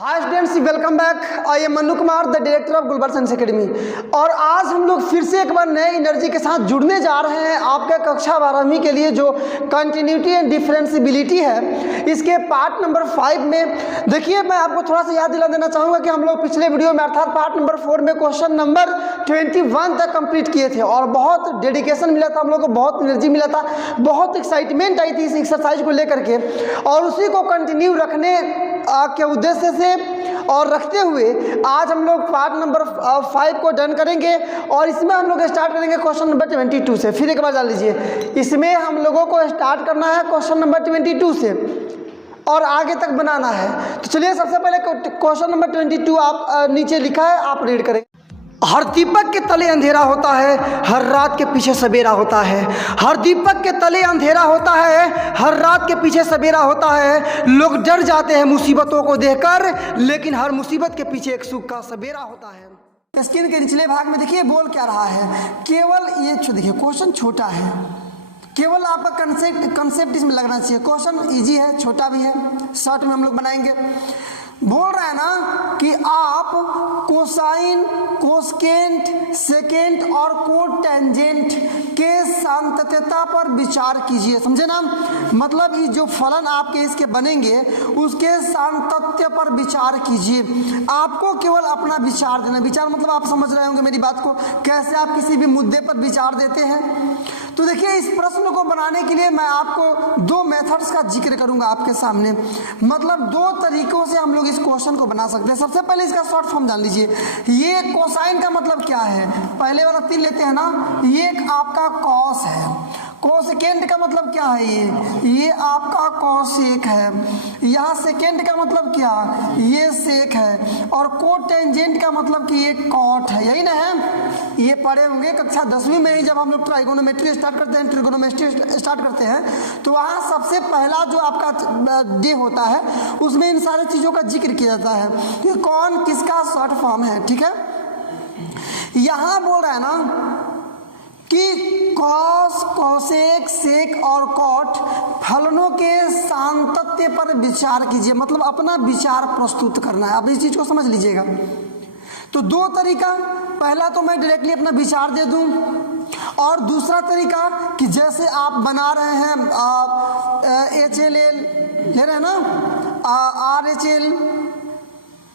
Hi students, welcome back. I am Mannu Kumar, the director of Gulbarga Science Academy. और आज हम लोग फिर से एक बार नए एनर्जी के साथ जुड़ने जा रहे हैं आपके कक्षा 12वीं के लिए जो कंटिन्यूटी एंड डिफरेंशियबिलिटी है, इसके पार्ट नंबर 5 में। देखिए, मैं आपको थोड़ा सा याद दिला देना चाहूँगा कि हम लोग पिछले वीडियो में अर्थात पार्ट नंबर 4 में क्वेश्चन नंबर 21 तक कंप्लीट किए थे और बहुत डेडिकेशन मिला था हम लोग को, बहुत एनर्जी मिला था, बहुत एक्साइटमेंट आई थी इस एक्सरसाइज को लेकर के। और उसी को कंटिन्यू रखने के उद्देश्य से और रखते हुए आज हम लोग पार्ट नंबर 5 को डन करेंगे और इसमें हम लोग स्टार्ट करेंगे क्वेश्चन नंबर 22 से। फिर एक बार जान लीजिए, इसमें हम लोगों को स्टार्ट करना है क्वेश्चन नंबर 22 से और आगे तक बनाना है। तो चलिए, सबसे पहले क्वेश्चन नंबर 22 आप नीचे लिखा है, आप रीड करें। हर दीपक के तले अंधेरा होता है, हर रात के पीछे सवेरा होता है। हर दीपक के तले अंधेरा होता है, हर रात के पीछे सवेरा होता है। लोग डर जाते हैं मुसीबतों को देखकर, लेकिन हर मुसीबत के पीछे एक सुख का सवेरा होता है। स्क्रीन के निचले भाग में देखिए बोल क्या रहा है। केवल ये देखिए, क्वेश्चन छोटा है, केवल आपका कंसेप्ट इसमें लगना चाहिए। क्वेश्चन इजी है, छोटा भी है, शॉर्ट में हम लोग बनाएंगे। बोल रहा है ना कि आप कोसाइन, कोसेकेंट, सेकेंट और कोटेंजेंट के सातत्यता पर विचार कीजिए। समझे ना, मतलब ये जो फलन आपके इसके बनेंगे उसके सातत्य पर विचार कीजिए। आपको केवल अपना विचार देना। विचार मतलब आप समझ रहे होंगे मेरी बात को, कैसे आप किसी भी मुद्दे पर विचार देते हैं। तो देखिए, इस प्रश्न को बनाने के लिए मैं आपको दो मेथड्स का जिक्र करूंगा आपके सामने। मतलब दो तरीकों से हम लोग इस क्वेश्चन को बना सकते हैं। सबसे पहले इसका शॉर्ट फॉर्म जान लीजिए। ये कोसाइन का मतलब क्या है, पहले वाला 3 लेते हैं ना, ये एक आपका कॉस है। कोसेकेंट का मतलब क्या है, ये आपका कॉसेक है। यहाँ सेकेंड का मतलब क्या, ये सेक है। और कोटेंजेंट का मतलब कि ये कॉट है। यही ना है, ये पढ़े होंगे कक्षा 10वीं में ही, जब हम लोग ट्राइगोनोमेट्री स्टार्ट करते हैं, ट्रिगोनोमेट्री स्टार्ट करते हैं, तो वहाँ सबसे पहला जो आपका डे होता है उसमें इन सारी चीज़ों का जिक्र किया जाता है कि कौन किसका शॉर्ट फॉर्म है। ठीक है, यहाँ बोल रहा है ना कि कॉस, कोसेक, सेक और कॉट फलनों के सातत्य पर विचार कीजिए। मतलब अपना विचार प्रस्तुत करना है। आप इस चीज को समझ लीजिएगा। तो दो तरीका, पहला तो मैं डायरेक्टली अपना विचार दे दूं, और दूसरा तरीका कि जैसे आप बना रहे हैं HL ले रहे हैं ना, RHL,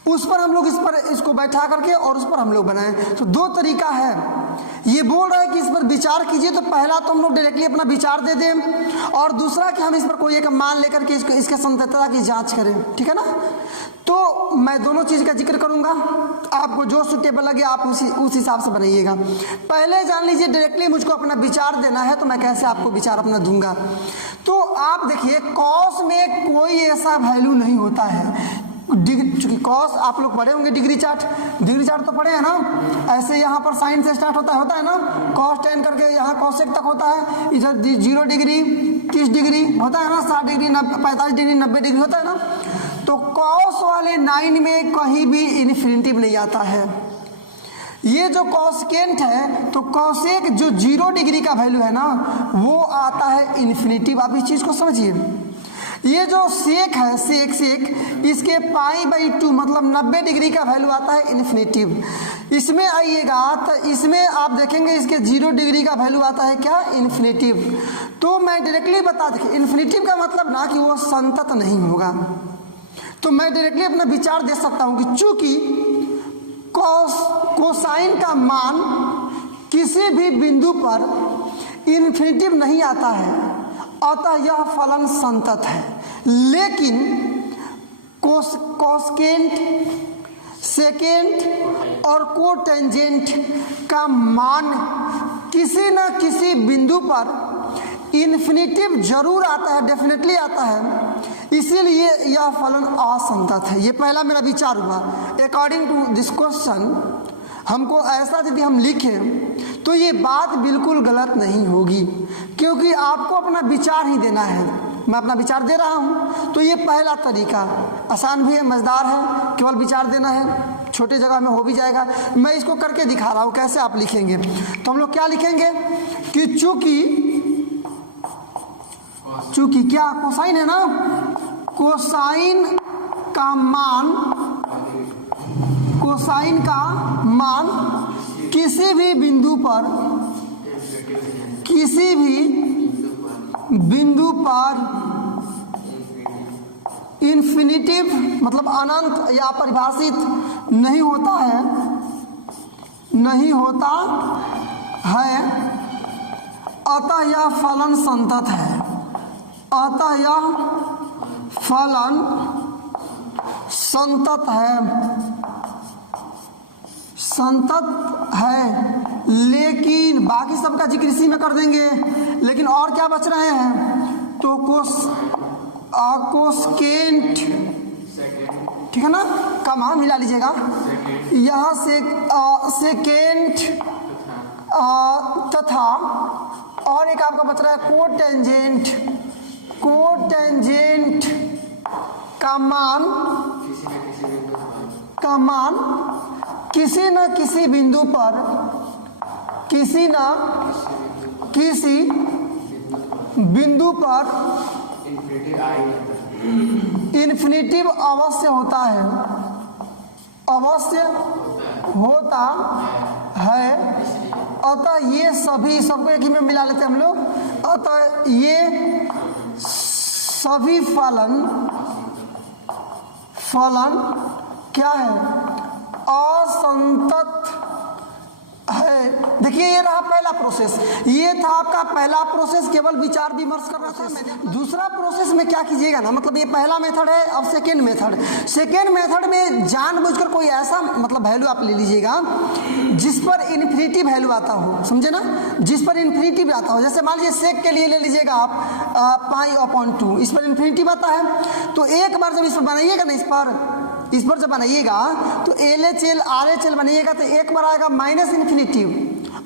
उस पर हम लोग इसको बैठा करके और उस पर हम लोग बनाएं। तो दो तरीका है। ये बोल रहा है कि इस पर विचार कीजिए, तो पहला तो हम लोग डायरेक्टली अपना विचार दे दें, और दूसरा कि हम इस पर कोई एक मान लेकर के इसके संततता की जांच करें। ठीक है ना, तो मैं दोनों चीज़ का जिक्र करूंगा, आपको जो सुटेबल लगे आप उस हिसाब से बनाइएगा। पहले जान लीजिए, डायरेक्टली मुझको अपना विचार देना है तो मैं कैसे आपको विचार अपना दूंगा। तो आप देखिए, कॉस में कोई ऐसा वैल्यू नहीं होता है। चूंकि कॉस आप लोग पढ़े होंगे, डिग्री चार्ट तो पढ़े हैं ना। ऐसे यहाँ पर साइन से स्टार्ट होता है ना, कॉस 10 करके यहाँ कॉसेक तक होता है। इधर 0 डिग्री 30 डिग्री होता है ना, 60 डिग्री 45 डिग्री 90 डिग्री होता है ना। तो कॉस वाले 9 में कहीं भी इन्फिनिटिव नहीं आता है। ये जो कॉसेकेंट है, तो कॉसेक जो 0 डिग्री का वैल्यू है ना, वो आता है इन्फिनिटिव। आप इस चीज को समझिए। ये जो सेक है, सेक इसके π/2 मतलब 90 डिग्री का वैल्यू आता है इन्फिनिटिव। इसमें आइएगा तो इसमें आप देखेंगे इसके 0 डिग्री का वैल्यू आता है क्या, इन्फिनिटिव। तो मैं डायरेक्टली बता दें, इन्फिनिटिव का मतलब ना कि वो संतत नहीं होगा। तो मैं डायरेक्टली अपना विचार दे सकता हूँ कि चूंकि कोसाइन का मान किसी भी बिंदु पर इन्फिनिटिव नहीं आता है, अतः यह फलन संतत है। लेकिन कोसेकेंट, सेकेंट और कोटेंजेंट का मान किसी न किसी बिंदु पर इन्फिनिटिव जरूर आता है, डेफिनेटली आता है। इसीलिए यह फलन असंतत है। ये पहला मेरा विचार हुआ। अकॉर्डिंग टू दिस क्वेश्चन, हमको ऐसा यदि हम लिखें तो ये बात बिल्कुल गलत नहीं होगी, क्योंकि आपको अपना विचार ही देना है। मैं अपना विचार दे रहा हूँ, तो ये पहला तरीका आसान भी है, मज़ेदार है, केवल विचार देना है, छोटे जगह में हो भी जाएगा। मैं इसको करके दिखा रहा हूँ कैसे आप लिखेंगे। तो हम लोग क्या लिखेंगे कि चूंकि क्या कोसाइन है ना, कोसाइन का मान साइन का मान किसी भी बिंदु पर इन्फिनिटिव मतलब अनंत या परिभाषित नहीं होता है, अतः यह फलन संतत है। संतत है, लेकिन बाकी सबका जिक्र इसी में कर देंगे। लेकिन और क्या बच रहे हैं? तो कोसेकेंट, ठीक है ना, का मान मिला लीजिएगा। यहाँ से सेकेंट तथा और एक आपका बच रहा है कोटेंजेंट का मान किसी न किसी बिंदु पर इन्फिनिटिव अवश्य होता है। अतः ये सबको एक ही में मिला लेते हैं हम लोग। अतः ये सभी फलन क्या है? असंतत है। देखिए ये रहा पहला प्रोसेस, ये था आपका पहला प्रोसेस, केवल विचार विमर्श कर रहा था। दूसरा प्रोसेस में क्या कीजिएगा ना, मतलब ये पहला मेथड है। अब सेकेंड मेथड में जानबूझकर कोई ऐसा मतलब वैल्यू आप ले लीजिएगा जिस पर इन्फिनिटी वैल्यू आता हो, समझे ना, जिस पर इन्फिनिटी आता हो। जैसे मान लीजिए सेक के लिए ले लीजिएगा आप π/2, इस पर इन्फिनिटी आता है। तो एक बार जब इस पर बनाइएगा ना, इस पर जब बनाइएगा तो LHL RHL बनाइएगा तो एक बार आएगा माइनस इन्फिनिटिव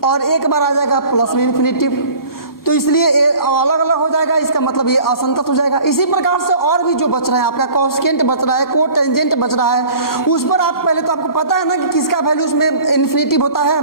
और एक बार आ जाएगा प्लस में इन्फिनिटिव। तो इसलिए अलग अलग हो जाएगा, इसका मतलब ये असंतत हो जाएगा। इसी प्रकार से और भी जो बच रहा है आपका कोसेकेंट बच रहा है, कोटेंजेंट बच रहा है, उस पर आप पहले तो आपको पता है ना कि किसका वैल्यू उसमें इन्फिनिटिव होता है।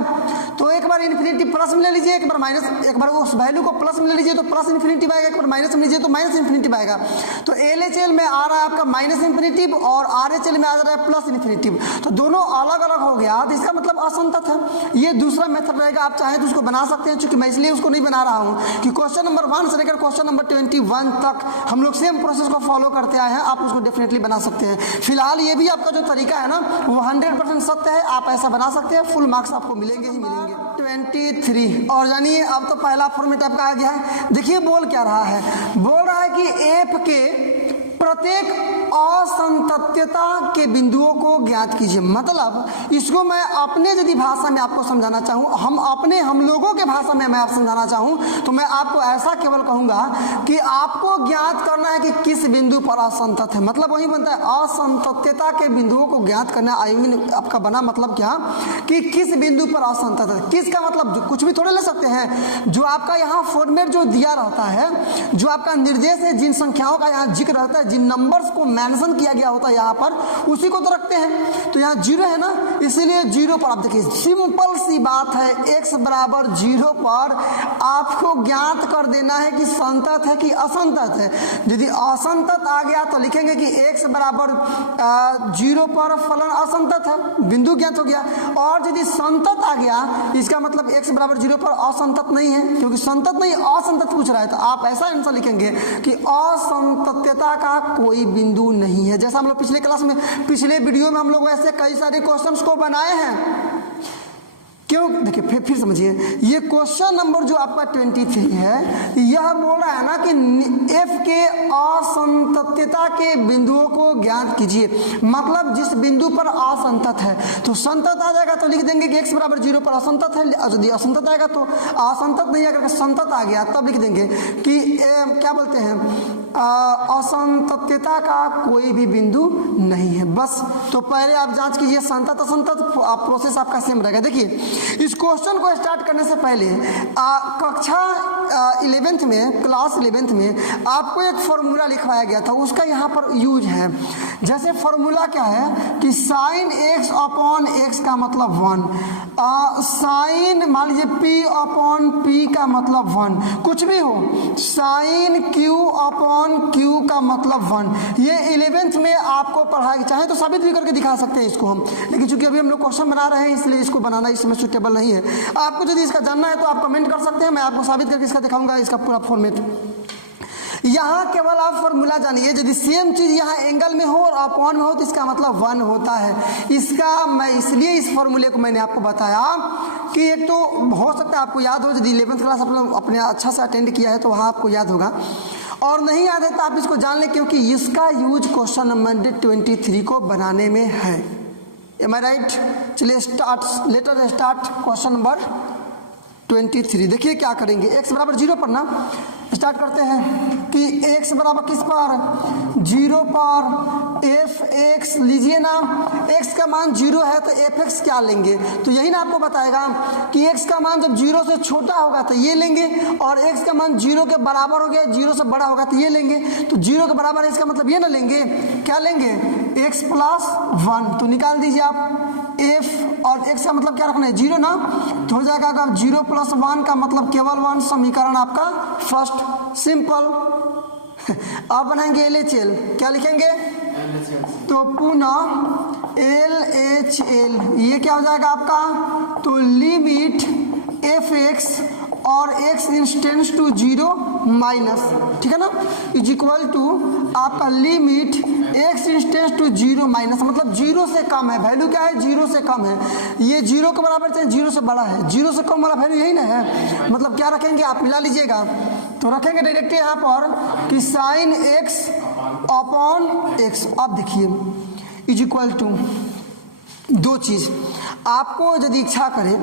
तो एक बार इन्फिनिटिव प्लस में ले लीजिए, एक बार माइनस, एक बार उस वैल्यू को प्लस में ले लीजिए तो प्लस इन्फिनिटिव आएगा, एक बार माइनस में लीजिए तो माइनस इन्फिनिटिव आएगा। तो LHL में आ रहा है आपका माइनस इन्फिनिटिव और RHL में आ रहा है प्लस इन्फिनिटिव। तो दोनों अलग अलग हो गया, तो इसका मतलब असंतत है। ये दूसरा मेथड रहेगा, आप चाहें तो उसको बना सकते हैं, चूंकि मैं इसलिए उसको नहीं बना रहा हूँ कि क्वेश्चन नंबर 1 से लेकर क्वेश्चन नंबर 21 तक हम लोग सेम प्रोसेस को फॉलो करते आए हैं। आप उसको डेफिनेटली बना सकते हैं। फिलहाल ये भी आपका जो तरीका है ना वो 100% सत्य है, आप ऐसा बना सकते हैं, फुल मार्क्स आपको मिलेंगे ही मिलेंगे। 23 और जानिए अब तो पहला फॉर्मेट आपका आ गया है। देखिए बोल क्या रहा है, बोल रहा है कि एफ के प्रत्येक असंतत्यता के बिंदुओं को ज्ञात कीजिए। मतलब इसको मैं अपने यदि भाषा में आपको समझाना चाहूँ, हम लोगों के भाषा में मैं आप समझाना चाहूँ तो मैं आपको ऐसा केवल कहूँगा कि आपको ज्ञात करना है कि किस बिंदु पर असंतत है। मतलब वही बनता है असंतत्यता के बिंदुओं को ज्ञात करना। आई मीन आपका बना मतलब क्या कि किस बिंदु पर असंतत है। किसका मतलब कुछ भी थोड़े ले सकते हैं, जो आपका यहाँ फॉर्मेट जो दिया रहता है, जो आपका निर्देश है, जिन संख्याओं का यहाँ जिक्र रहता है, जिन नंबर्स को मेंशन किया गया होता है यहाँ पर, उसी को तो रखते हैं। तो यहाँ 0 है ना, इसीलिए 0 पर आप देखिए सिंपल सी बात है, x बराबर 0 पर आपको ज्ञात कर देना है कि संतत है कि असंतत है। यदि असंतत आ गया तो लिखेंगे कि x बराबर 0 पर फलन असंतत है, बिंदु ज्ञात हो गया। और यदि संतत आ गया इसका मतलब x बराबर 0 पर असंतत नहीं है, क्योंकि संतत नहीं असंतत पूछ रहा है। तो आप ऐसा आंसर लिखेंगे कि असंतत्यता का कोई बिंदु नहीं है। जैसा हम लोग पिछले क्लास में, पिछले वीडियो में हम लोग ऐसे कई सारे क्वेश्चंस को बनाए हैं। क्यों? देखिए फिर समझिए, ये क्वेश्चन नंबर जो आपका 23 है, यह बोल रहा है ना कि एफ के असंतत्यता के बिंदुओं को ज्ञात कीजिए। मतलब जिस बिंदु पर असंतत है, तो संतत आ जाएगा तो लिख देंगे कि x बराबर 0 पर असंतत है। यदि असंतत आएगा तो असंतत नहीं आकर संतत आ गया तब लिख देंगे कि क्या बोलते हैं, असंतत्यता का कोई भी बिंदु नहीं है। बस तो पहले आप जांच कीजिए, संतत असंतत प्रोसेस आपका सेम रहेगा। देखिए इस क्वेश्चन को स्टार्ट करने से पहले कक्षा 11th में, क्लास 11th में आपको एक फॉर्मूला लिखवाया गया था, उसका यहाँ पर यूज है। जैसे फॉर्मूला क्या है कि साइन x अपॉन x का मतलब 1, साइन मान लीजिए p अपॉन p का मतलब 1, कुछ भी हो, sine q upon upon q का मतलब 1। ये 11th में आपको पढ़ाया, चाहे तो साबित भी करके दिखा सकते हैं इसको हम, लेकिन चूंकि अभी हम लोग क्वेश्चन बना रहे हैं इसलिए इसको बनाना इस समय सुटेबल नहीं है। आपको यदि इसका जानना है तो आप कमेंट कर सकते हैं, मैं आपको साबित करके इसका दिखाऊंगा इसका पूरा फॉर्मेट। यहाँ केवल आप फॉर्मूला जानिए, यदि सेम चीज़ यहाँ एंगल में हो और अपॉन में हो तो इसका मतलब 1 होता है। इसका मैं इसलिए इस फॉर्मूले को मैंने आपको बताया कि एक तो हो सकता है आपको याद हो, यदि 11th क्लास अपने अच्छा से अटेंड किया है तो वहाँ आपको याद होगा, और नहीं याद है तो आप इसको जान लें क्योंकि इसका यूज क्वेश्चन नंबर 23 को बनाने में है। Am I right? चलिए start, later start question number 23। देखिए क्या करेंगे, x बराबर 0 पर ना स्टार्ट करते हैं कि x बराबर किस पर, 0 पर f(x) लीजिए ना, x का मान 0 है तो f(x) क्या लेंगे, तो यही ना आपको बताएगा कि x का मान जब 0 से छोटा होगा तो ये लेंगे, और x का मान 0 के बराबर हो गया, 0 से बड़ा होगा तो ये लेंगे। तो 0 के बराबर है इसका मतलब ये ना लेंगे, क्या लेंगे, x प्लस 1। तो निकाल दीजिए आप f, और x का मतलब क्या रखना है, 0 ना, तो हो जाएगा अगर 0 प्लस 1 का मतलब केवल 1, समीकरण आपका फर्स्ट, सिंपल। अब बनाएंगे LHL, क्या लिखेंगे, तो पुनः LHL, ये क्या हो जाएगा आपका, तो लिमिट f(x) और x टेंड्स टू 0 माइनस, ठीक है ना, इज इक्वल टू आपका limit x tends to 0 minus, मतलब 0 से कम है, वैल्यू क्या है, 0 से कम है, ये 0 के बराबर चाहे 0 से बड़ा है, 0 से कम वाला वैल्यू यही ना है, मतलब क्या रखेंगे आप मिला लीजिएगा, तो रखेंगे डायरेक्ट यहाँ पर कि साइन x अपॉन x। अब देखिए इज इक्वल टू दो चीज़, आपको यदि इच्छा करे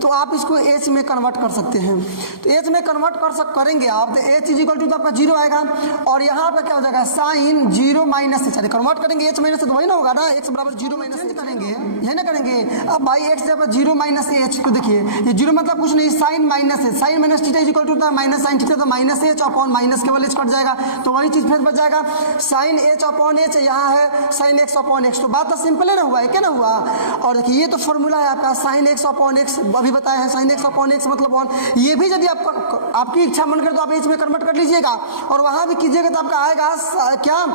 तो आप इसको h में कन्वर्ट कर सकते हैं, तो h में कन्वर्ट करेंगे आप तो h इज इक्वल टू तो आपका 0 आएगा, और यहाँ पे क्या हो जाएगा, साइन 0 माइनस से, चलिए कन्वर्ट करेंगे h माइनस से तो वही ना होगा ना, x बराबर 0 माइनस से करेंगे, यही ना करेंगे। अब भाई x जब 0 माइनस h, तो देखिए ये 0 मतलब कुछ नहीं, साइन माइनस है, sine minus theta is equal to था माइनस साइन थीटा, तो माइनस h अपॉन माइनस केवल h कट जाएगा, तो वही चीज़ फिर बच जाएगा, साइन h अपॉन h, यहाँ है साइन x अपॉन x, तो बात तो सिंपल है ना, हुआ है क्या ना हुआ। और देखिए ये तो फॉर्मूला है आपका साइन x अपॉन x, अभी बताया है साइन x अपॉन x मतलब 1। ये भी यदि आपकी इच्छा मन करे तो आप h में कन्वर्ट कर लीजिएगा, और वहाँ भी कीजिएगा तो आपका आएगा क्या,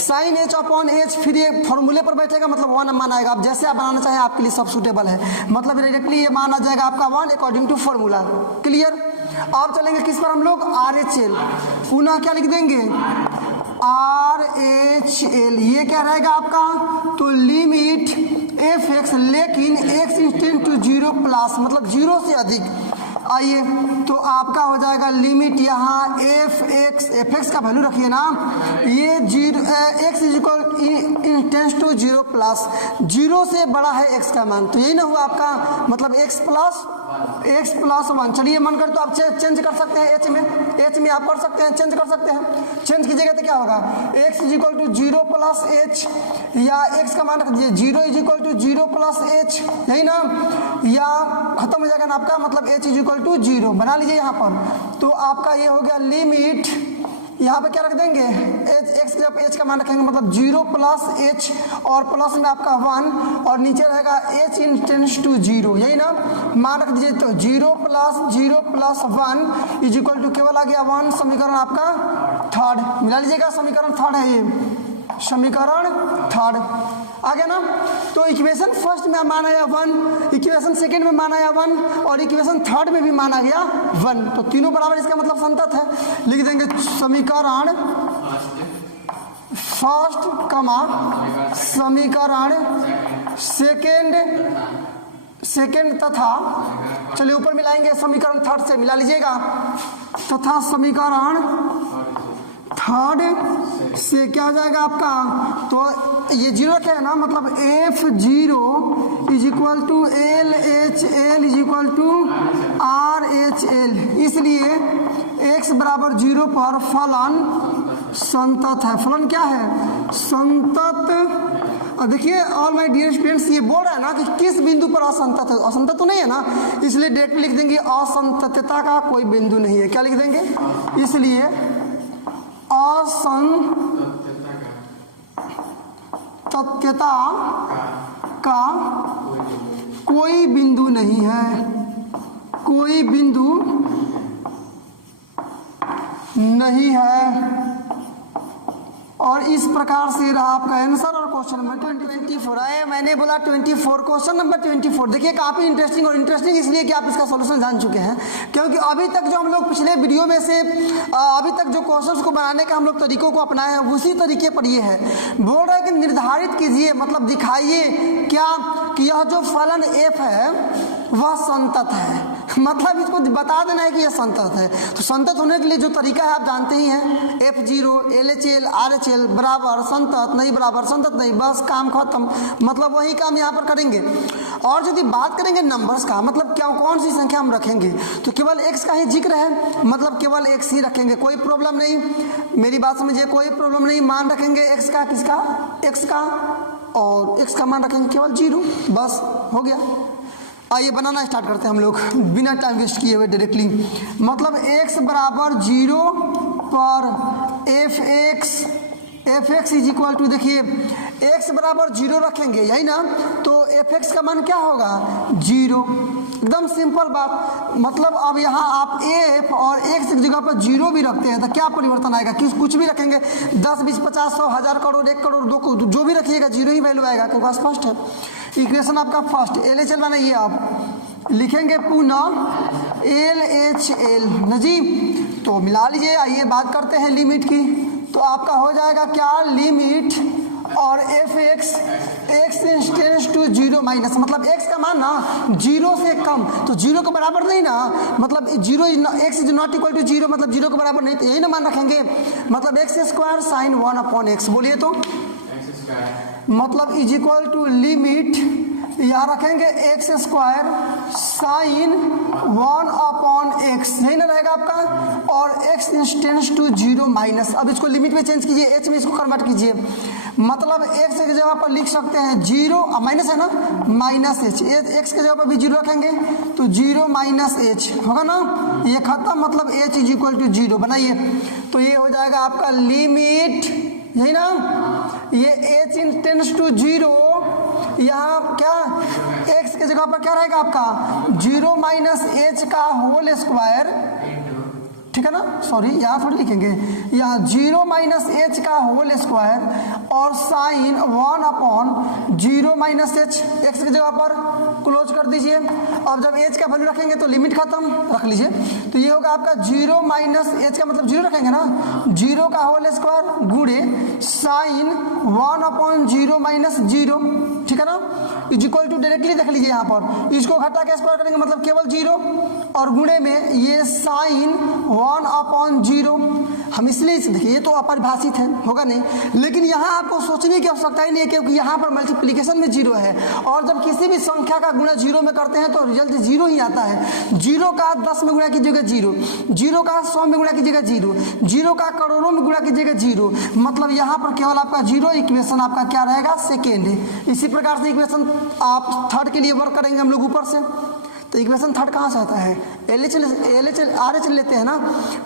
साइन h अपॉन h, फिर ये फॉर्मूले पर बैठेगा मतलब 1 मान आएगा। आप जैसे आप बनाना चाहें आपके लिए सब सूटेबल है, मतलब डायरेक्टली ये मान आ जाएगा आपका 1 अकॉर्डिंग टू फॉर्मूला। क्लियर? आप चलेंगे किस पर हम लोग, RHL, पुनः क्या लिख देंगे, RHL, ये क्या रहेगा आपका, तो लिमिट f(x), लेकिन x टेंड टू 0 प्लस, मतलब 0 से अधिक। आइए तो आपका हो जाएगा लिमिट यहाँ f(x) का वैल्यू रखिए ना, ये 0 x is equal tends to 0 plus, 0 से बड़ा है x का मान, तो यही ना हुआ आपका, मतलब x प्लस 1। चलिए मन कर तो आप चेंज कर सकते हैं h में आप कर सकते हैं, चेंज कर सकते हैं, चेंज कीजिएगा तो क्या होगा, x is equal to 0 plus h, या x का मान रख दीजिए 0 is equal to 0 plus h, यही ना, या खत्म हो जाएगा ना आपका, मतलब h इज इक्वल टू 0 बना लीजिए यहाँ पर। तो आपका ये हो गया लिमिट, यहाँ पे क्या रख देंगे, x जब h का मान रखेंगे मतलब 0 प्लस h, और प्लस में आपका 1, और नीचे रहेगा h टेंड्स टू 0, यही ना, मान रख दीजिए, तो 0 प्लस 1 इज इक्वल टू केवल आ गया 1, समीकरण आपका थर्ड, मिला लीजिएगा, समीकरण थर्ड है ये, समीकरण थर्ड आ गया ना। तो इक्वेशन फर्स्ट में माना गया 1, इक्वेशन सेकंड में माना गया 1, और इक्वेशन थर्ड में भी माना गया 1, तो तीनों बराबर, इसका मतलब संतत है। लिख देंगे समीकरण फर्स्ट कमा समीकरण सेकंड तथा, चलिए ऊपर मिलाएंगे समीकरण थर्ड से, मिला लीजिएगा, तथा समीकरण थर्ड से क्या हो जाएगा आपका, तो ये 0 क्या है ना, मतलब f(0) is equal to LHL is equal to RHL, इसलिए x बराबर 0 पर फलन संतत है। फलन क्या है, संतत। अब देखिए ऑल माय डियर स्टूडेंट्स, ये बोल रहा है ना कि किस बिंदु पर असंतत है, असंतत तो नहीं है ना, इसलिए डायरेक्ट लिख देंगे असंततता का कोई बिंदु नहीं है। क्या लिख देंगे, इसलिए असंततता का कोई बिंदु नहीं है, कोई बिंदु नहीं है। और इस प्रकार से रहा आपका आंसर। और क्वेश्चन नंबर 24 आया, मैंने बोला 24, क्वेश्चन नंबर 24। देखिए काफ़ी इंटरेस्टिंग, और इंटरेस्टिंग इसलिए कि आप इसका सॉल्यूशन जान चुके हैं, क्योंकि अभी तक जो हम लोग पिछले वीडियो में से अभी तक जो क्वेश्चंस को बनाने का हम लोग तरीकों को अपनाए हैं उसी तरीके पर ये है। बोल रहा है कि निर्धारित कीजिए, मतलब दिखाइए क्या कि यह जो फलन f है वह संतत है। मतलब इसको बता देना है कि यह संतत है। तो संतत होने के लिए जो तरीका है आप जानते ही हैं, F0 LHL RHL बराबर संतत नहीं बराबर संतत नहीं, बस काम खत्म। मतलब वही काम यहाँ पर करेंगे। और यदि बात करेंगे नंबर्स का, मतलब क्या कौन सी संख्या हम रखेंगे, तो केवल x का ही जिक्र है, मतलब केवल x ही रखेंगे, कोई प्रॉब्लम नहीं। मेरी बात समझिए, कोई प्रॉब्लम नहीं। मान रखेंगे x का, किसका, x का, और x का मान रखेंगे केवल 0, बस हो गया। आइए बनाना स्टार्ट करते हैं हम लोग बिना टाइम वेस्ट किए हुए डायरेक्टली। मतलब x बराबर 0 पर f x is equal to, देखिए x बराबर 0 रखेंगे, यही ना, तो f(x) का मान क्या होगा 0। एकदम सिंपल बात। मतलब अब यहाँ आप f और x की जगह पर 0 भी रखते हैं तो क्या परिवर्तन आएगा, कुछ भी रखेंगे 10 20 50 100 1000 करोड़ 1 करोड़ 2 करोड़ जो भी रखिएगा 0 ही वैल्यू आएगा, क्योंकि स्पष्ट है। इक्वेशन आपका फर्स्ट LHL बनाइए, आप लिखेंगे पुनः LHL न जी, तो मिला लीजिए। आइए बात करते हैं लिमिट की, तो आपका हो जाएगा क्या, लिमिट और f(x) टेंड्स टू 0 माइनस, मतलब x का मान ना 0 से कम, तो 0 के बराबर नहीं ना, मतलब 0 x is not equal to 0, मतलब 0 के बराबर नहीं, तो यही ना मान रखेंगे। मतलब x² साइन 1/x, बोलिए तो, मतलब इज इक्वल टू लिमिट, यहाँ रखेंगे x² साइन 1/x, यही ना रहेगा आपका, और x टेंड्स टू 0 माइनस। अब इसको लिमिट में चेंज कीजिए, h में इसको कन्वर्ट कीजिए, मतलब x की जगह पर लिख सकते हैं 0 माइनस है ना, माइनस h, x की जगह पर भी 0 रखेंगे तो 0 माइनस h होगा ना, ये खत्म, मतलब h इज इक्वल टू 0 बनाइए। तो ये हो जाएगा आपका लिमिट, यही ना, ये h टेंड्स टू 0, यहाँ क्या x की जगह पर क्या रहेगा आपका 0 माइनस h का होल स्क्वायर, ठीक है ना, सॉरी यहाँ थोड़ी लिखेंगे, यहाँ 0 माइनस h का होल स्क्वायर और साइन 1/0 माइनस h, x की जगह पर क्लोज कर दीजिए। अब जब h का वैल्यू रखेंगे तो लिमिट खत्म, रख लीजिए, तो ये होगा आपका 0 माइनस h का मतलब 0 रखेंगे ना, 0 का होल स्क्वायर गुणे साइन 1/0 माइनस 0, ठीक है ना, इज इक्वल टू, डायरेक्टली देख लीजिए यहाँ पर, इसको घटा के स्क्वायर करेंगे मतलब केवल 0, और गुणे में ये साइन 1/0। हम इसलिए देखिए ये तो अपरिभाषित है, होगा नहीं, लेकिन यहाँ आपको सोचने की आवश्यकता ही नहीं है, क्योंकि यहाँ पर मल्टीप्लिकेशन में 0 है, और जब किसी भी संख्या का गुणा 0 में करते हैं तो रिजल्ट 0 ही आता है। 0 का 10 में गुणा कीजिएगा 0, 0 का 100 में गुणा कीजिएगा 0, 0 का करोड़ों में गुणा कीजिएगा 0, मतलब यहाँ पर केवल आपका 0। इक्वेशन आपका क्या रहेगा, सेकेंड है। इसी प्रकार से इक्वेशन आप थर्ड के लिए वर्क करेंगे हम लोग ऊपर से, तो इक्वेशन थर्ड कहाँ से आता है, LHL RHL लेते हैं ना,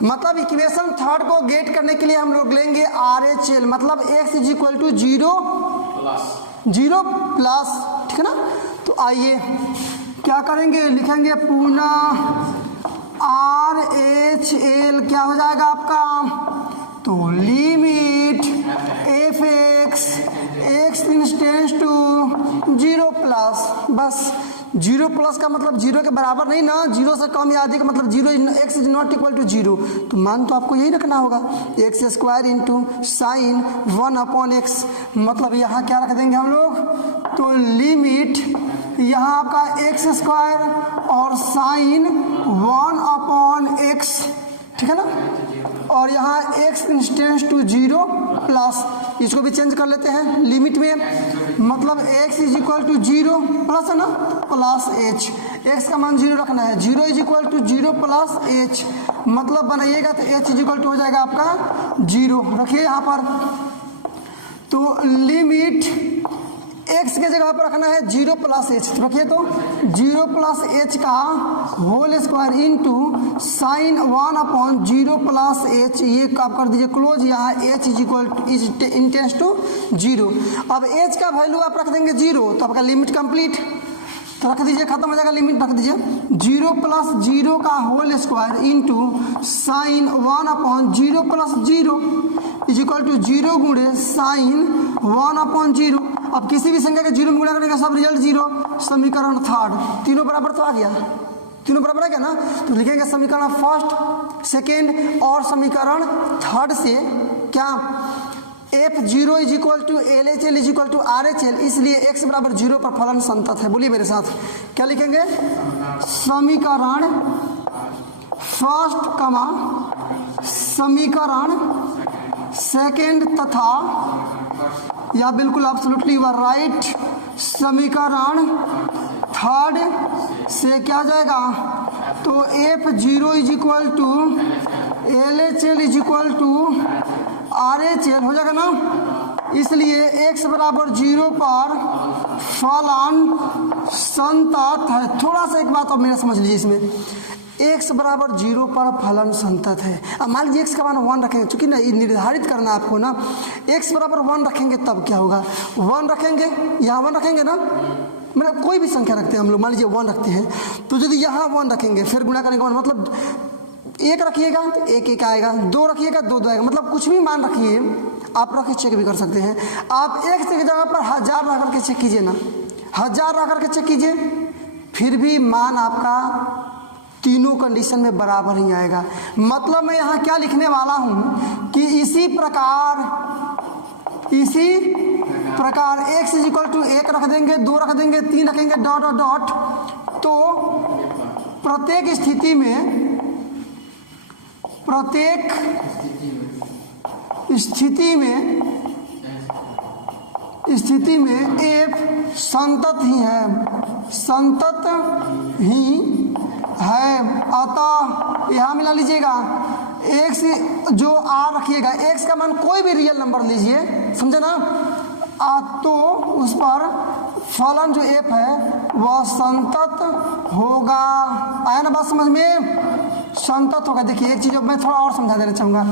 मतलब इक्वेशन थर्ड को गेट करने के लिए हम लोग लेंगे RHL, मतलब x is equal to 0 plus, ठीक है ना। तो आइए क्या करेंगे, लिखेंगे पुनः RHL, क्या हो जाएगा आपका, तो limit f(x) tends to 0 plus, बस 0 प्लस का मतलब 0 के बराबर नहीं ना, 0 से कम या अधिक, मतलब 0 x is not equal to 0, तो मान तो आपको यही रखना होगा, x² इंटू साइन 1/x, मतलब यहाँ क्या रख देंगे हम लोग, तो लिमिट यहाँ आपका x² और साइन 1/x, ठीक है ना, और यहाँ x टेंड्स टू 0 प्लस, इसको भी चेंज कर लेते हैं लिमिट में, मतलब x is equal to 0 plus है ना, प्लस h, x का मान 0 रखना है, 0 is equal to 0 plus h, मतलब बनाइएगा तो h इज इक्वल टू हो जाएगा आपका 0, रखिए यहाँ पर, तो लिमिट x के जगह पर रखना है 0 प्लस h, तो रखिए तो 0 प्लस h का whole square into sine 1/0 plus h, ये आप कर दीजिए क्लोज, यहाँ h is equal is tends to 0। अब h का वैल्यू आप रख देंगे 0, तो आपका लिमिट कंप्लीट, तो रख दीजिए, खत्म हो जाएगा, लिमिट रख दीजिए। 0 प्लस 0 का whole square into sine 1/0 plus 0 is equal to 0 गुणे साइन 1/0। अब किसी भी संख्या के 0 में गुणा करने का सब रिजल्ट 0। समीकरण थर्ड, तीनों बराबर तो आ गया, तीनों बराबर है क्या ना। तो लिखेंगे समीकरण फर्स्ट, सेकेंड और समीकरण थर्ड से क्या F0 is equal to LHL is equal to RHL, इसलिए x बराबर 0 पर फलन संतत है। बोलिए मेरे साथ, क्या लिखेंगे? समीकरण फर्स्ट कमा समीकरण सेकेंड तथा या बिल्कुल एब्सोल्युटली यू आर राइट, समीकरण थर्ड से क्या जाएगा? तो F0 is equal to LHL is equal to RHL हो जाएगा ना। इसलिए x बराबर 0 पर फलन संतत है। थोड़ा सा एक बात और मेरा समझ लीजिए, इसमें x बराबर 0 पर फलन संतत है। अब मान लीजिए x का मान 1 रखेंगे, चूंकि ना ये निर्धारित करना है आपको ना, x बराबर 1 रखेंगे तब क्या होगा? 1 रखेंगे, यहाँ 1 रखेंगे ना, मतलब कोई भी संख्या रखते हैं हम लोग, मान लीजिए 1 रखते हैं, तो यदि यहाँ 1 रखेंगे फिर गुणा करने के बाद मतलब 1 रखिएगा तो 1 1 आएगा, 2 रखिएगा 2 2 आएगा, मतलब कुछ भी मान रखिए, आप रख के चेक भी कर सकते हैं। आप x की जगह पर 1000 रख करके चेक कीजिए ना, 1000 रख करके चेक कीजिए, फिर भी मान आपका तीनों कंडीशन में बराबर ही आएगा। मतलब मैं यहाँ क्या लिखने वाला हूँ कि इसी प्रकार x इज इक्वल टू 1 रख देंगे, 2 रख देंगे, 3 रखेंगे, डॉट डॉट डॉट, तो प्रत्येक स्थिति में f संतत ही है, अतः यहाँ मिला लीजिएगा x जो r रखिएगा, x का मान कोई भी रियल नंबर लीजिए, समझे ना, तो उस पर फलन जो f है वह संतत होगा। आया ना बात समझ में? संतत होगा। देखिए एक चीज मैं थोड़ा और समझा देना चाहूँगा,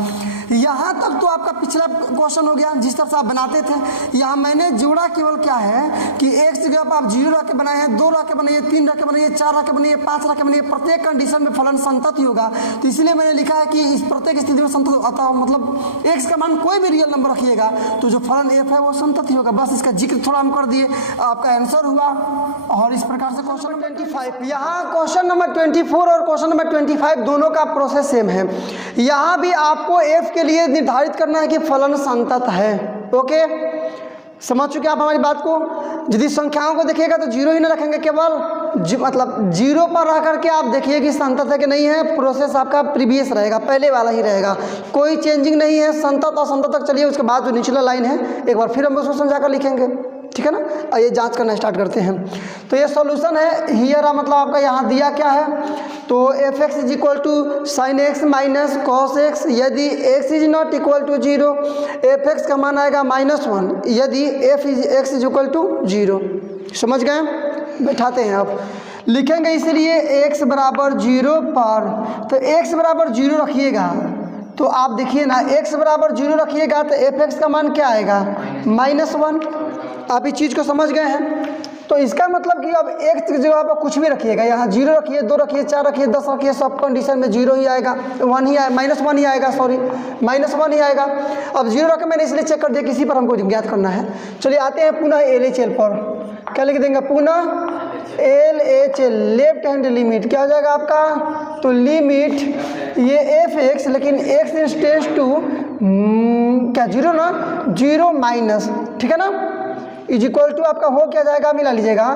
यहाँ तक तो आपका पिछला क्वेश्चन हो गया जिस तरह से आप बनाते थे। यहाँ मैंने जोड़ा केवल क्या है कि एक जगह पर आप 0 रख के बनाए हैं, 2 रख के बनाइए, 3 रख के बनाइए, 4 रख के बनाइए, 5 रख के बनाइए, प्रत्येक कंडीशन में फलन संतत ही होगा। तो इसलिए मैंने लिखा है कि इस प्रत्येक स्थिति में संतत होता है, मतलब x का मान कोई भी रियल नंबर रखिएगा तो जो फलन f है वो संतत ही होगा। बस इसका जिक्र थोड़ा हम कर दिए, आपका आंसर हुआ। और इस प्रकार से क्वेश्चन नंबर 25, यहाँ क्वेश्चन नंबर 24 और क्वेश्चन नंबर 25 दोनों का प्रोसेस सेम है। यहाँ भी आपको f के लिए निर्धारित करना है कि फलन संतत है। ओके, समझ चुके आप हमारी बात को? यदि संख्याओं को देखिएगा तो 0 ही ना रखेंगे, केवल मतलब 0 पर रह करके आप देखिए कि संतत है कि नहीं है। प्रोसेस आपका प्रीवियस रहेगा, पहले वाला ही रहेगा, कोई चेंजिंग नहीं है। संतत और संतत तक चलिए, उसके बाद जो निचला लाइन है एक बार फिर हम उसको समझा कर लिखेंगे, ठीक है ना। आइए जांच करना स्टार्ट करते हैं। तो ये सॉल्यूशन है हियर, मतलब आपका यहाँ दिया क्या है, तो f(x) is equal to sine x minus cos x, यदि x is not equal to 0 f(x) का मान आएगा -1, यदि f(x) इज इक्वल टू 0। समझ गए? बैठाते हैं अब, लिखेंगे इसलिए x बराबर 0 पर, तो x बराबर 0 रखिएगा तो आप देखिए ना, x बराबर 0 रखिएगा तो f(x) का मान क्या आएगा? -1। आप इस चीज़ को समझ गए हैं? तो इसका मतलब कि अब एक जगह पर कुछ भी रखिएगा, यहाँ 0 रखिए, 2 रखिए, 4 रखिए, 10 रखिए, सब कंडीशन में 0 ही आएगा, 1 ही आएगा, -1 ही आएगा, सॉरी -1 ही आएगा। अब 0 रखा मैंने इसलिए चेक कर दिया, किसी पर हमको ज्ञात करना है। चलिए आते हैं पुनः LHL पर, क्या लिख देंगे? पुनः LHL, लेफ्ट हैंड लिमिट क्या हो जाएगा आपका? तो लिमिट ये f(x), लेकिन x टेंड्स टू क्या 0 ना, 0 माइनस, ठीक है ना, इज इक्वल टू आपका हो क्या जाएगा, मिला लीजिएगा।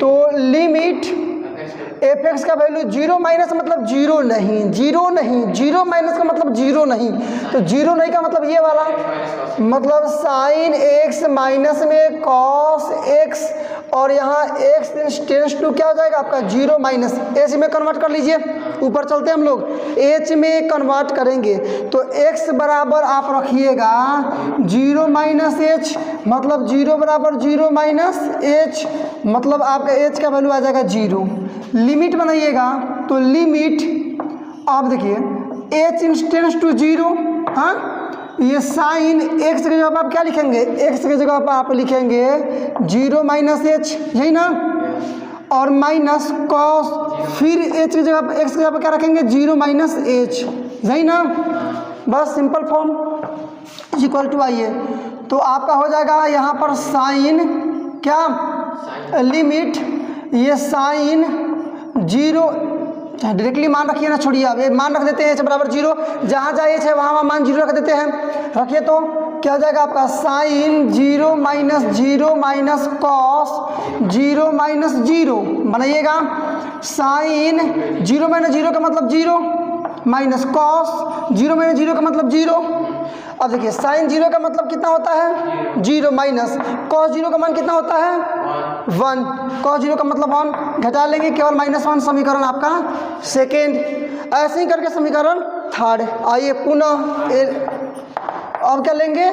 तो लिमिट f(x) का वैल्यू 0 माइनस मतलब 0 नहीं, 0 माइनस का मतलब 0 नहीं, तो 0 नहीं का मतलब ये वाला, मतलब साइन x माइनस में कॉस x, और यहाँ x टेंड्स टू क्या हो जाएगा आपका 0 माइनस, h में कन्वर्ट कर लीजिए, ऊपर चलते हैं हम लोग, h में कन्वर्ट करेंगे तो x बराबर आप रखिएगा 0 माइनस h, मतलब 0 बराबर 0 माइनस h, मतलब आपका h का वैल्यू आ जाएगा 0। लिमिट बनाइएगा तो लिमिट आप देखिए h टेंड्स टू 0, हाँ, ये साइन x की जगह पर आप क्या लिखेंगे? x की जगह पर आप लिखेंगे 0 माइनस h, यही ना। और माइनस कॉस, फिर एच की जगह एक्स की जगह पर क्या रखेंगे 0 माइनस एच, यही ना, बस सिंपल फॉर्म इक्वल टू आइए तो आपका हो जाएगा यहाँ पर साइन क्या लिमिट ये साइन 0 डायरेक्टली मान रखिए ना, छोड़िए अब मान रख देते हैं एच बराबर 0, जहाँ जहाँ एच है वहाँ मान 0 रख देते हैं, रखिए तो क्या हो जाएगा आपका साइन 0 माइनस कॉस 0 माइनस 0 बनाइएगा, साइन 0 माइनस 0 का मतलब 0 माइनस कॉस 0 माइनस 0 का मतलब 0। अब देखिए साइन 0 का मतलब कितना होता है 0 माइनस कॉस 0 का मान कितना होता है 1, कॉस 0 का मतलब 1, घटा लेंगे केवल -1, समीकरण आपका सेकेंड। ऐसे ही करके समीकरण थर्ड। आइए पुनः अब क्या लेंगे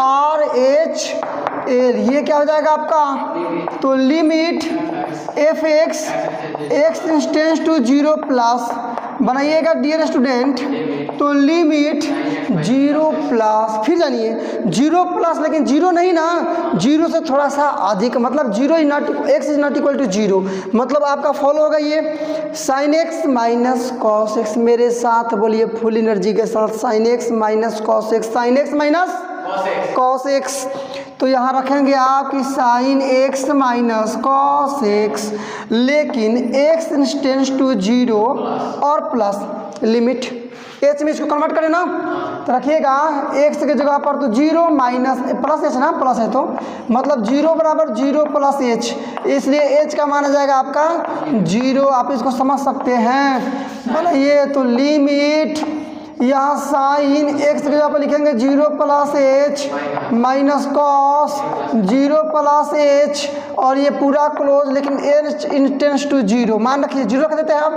आर एच एल, ये क्या हो जाएगा आपका तो limit f x tends to 0 plus बनाइएगा डियर स्टूडेंट, तो लिमिट 0 प्लस, फिर जानिए 0 प्लस, लेकिन 0 नहीं ना, 0 से थोड़ा सा अधिक, मतलब 0 is not x is not equal to 0, मतलब आपका फॉलो होगा ये sine x minus cos x, मेरे साथ बोलिए फुल एनर्जी के साथ, sine x minus cos x, sine x minus cos x, तो यहाँ रखेंगे आपकी sine x minus cos x, लेकिन एक्स टेंस टू 0 और प्लस लिमिट एच में इसको कन्वर्ट करें ना, तो रखिएगा एक्स की जगह पर तो 0 माइनस प्लस एच ना, प्लस है तो मतलब 0 बराबर 0 प्लस एच, इसलिए एच का मान आ जाएगा आपका 0, आप इसको समझ सकते हैं। बनाइए तो लिमिट यहाँ साइन एक्स की जगह पर लिखेंगे 0 plus H minus cos 0 plus H, और ये पूरा क्लोज, लेकिन एच इंटेंस टू 0 मान रखिए 0 रख देते हैं आप,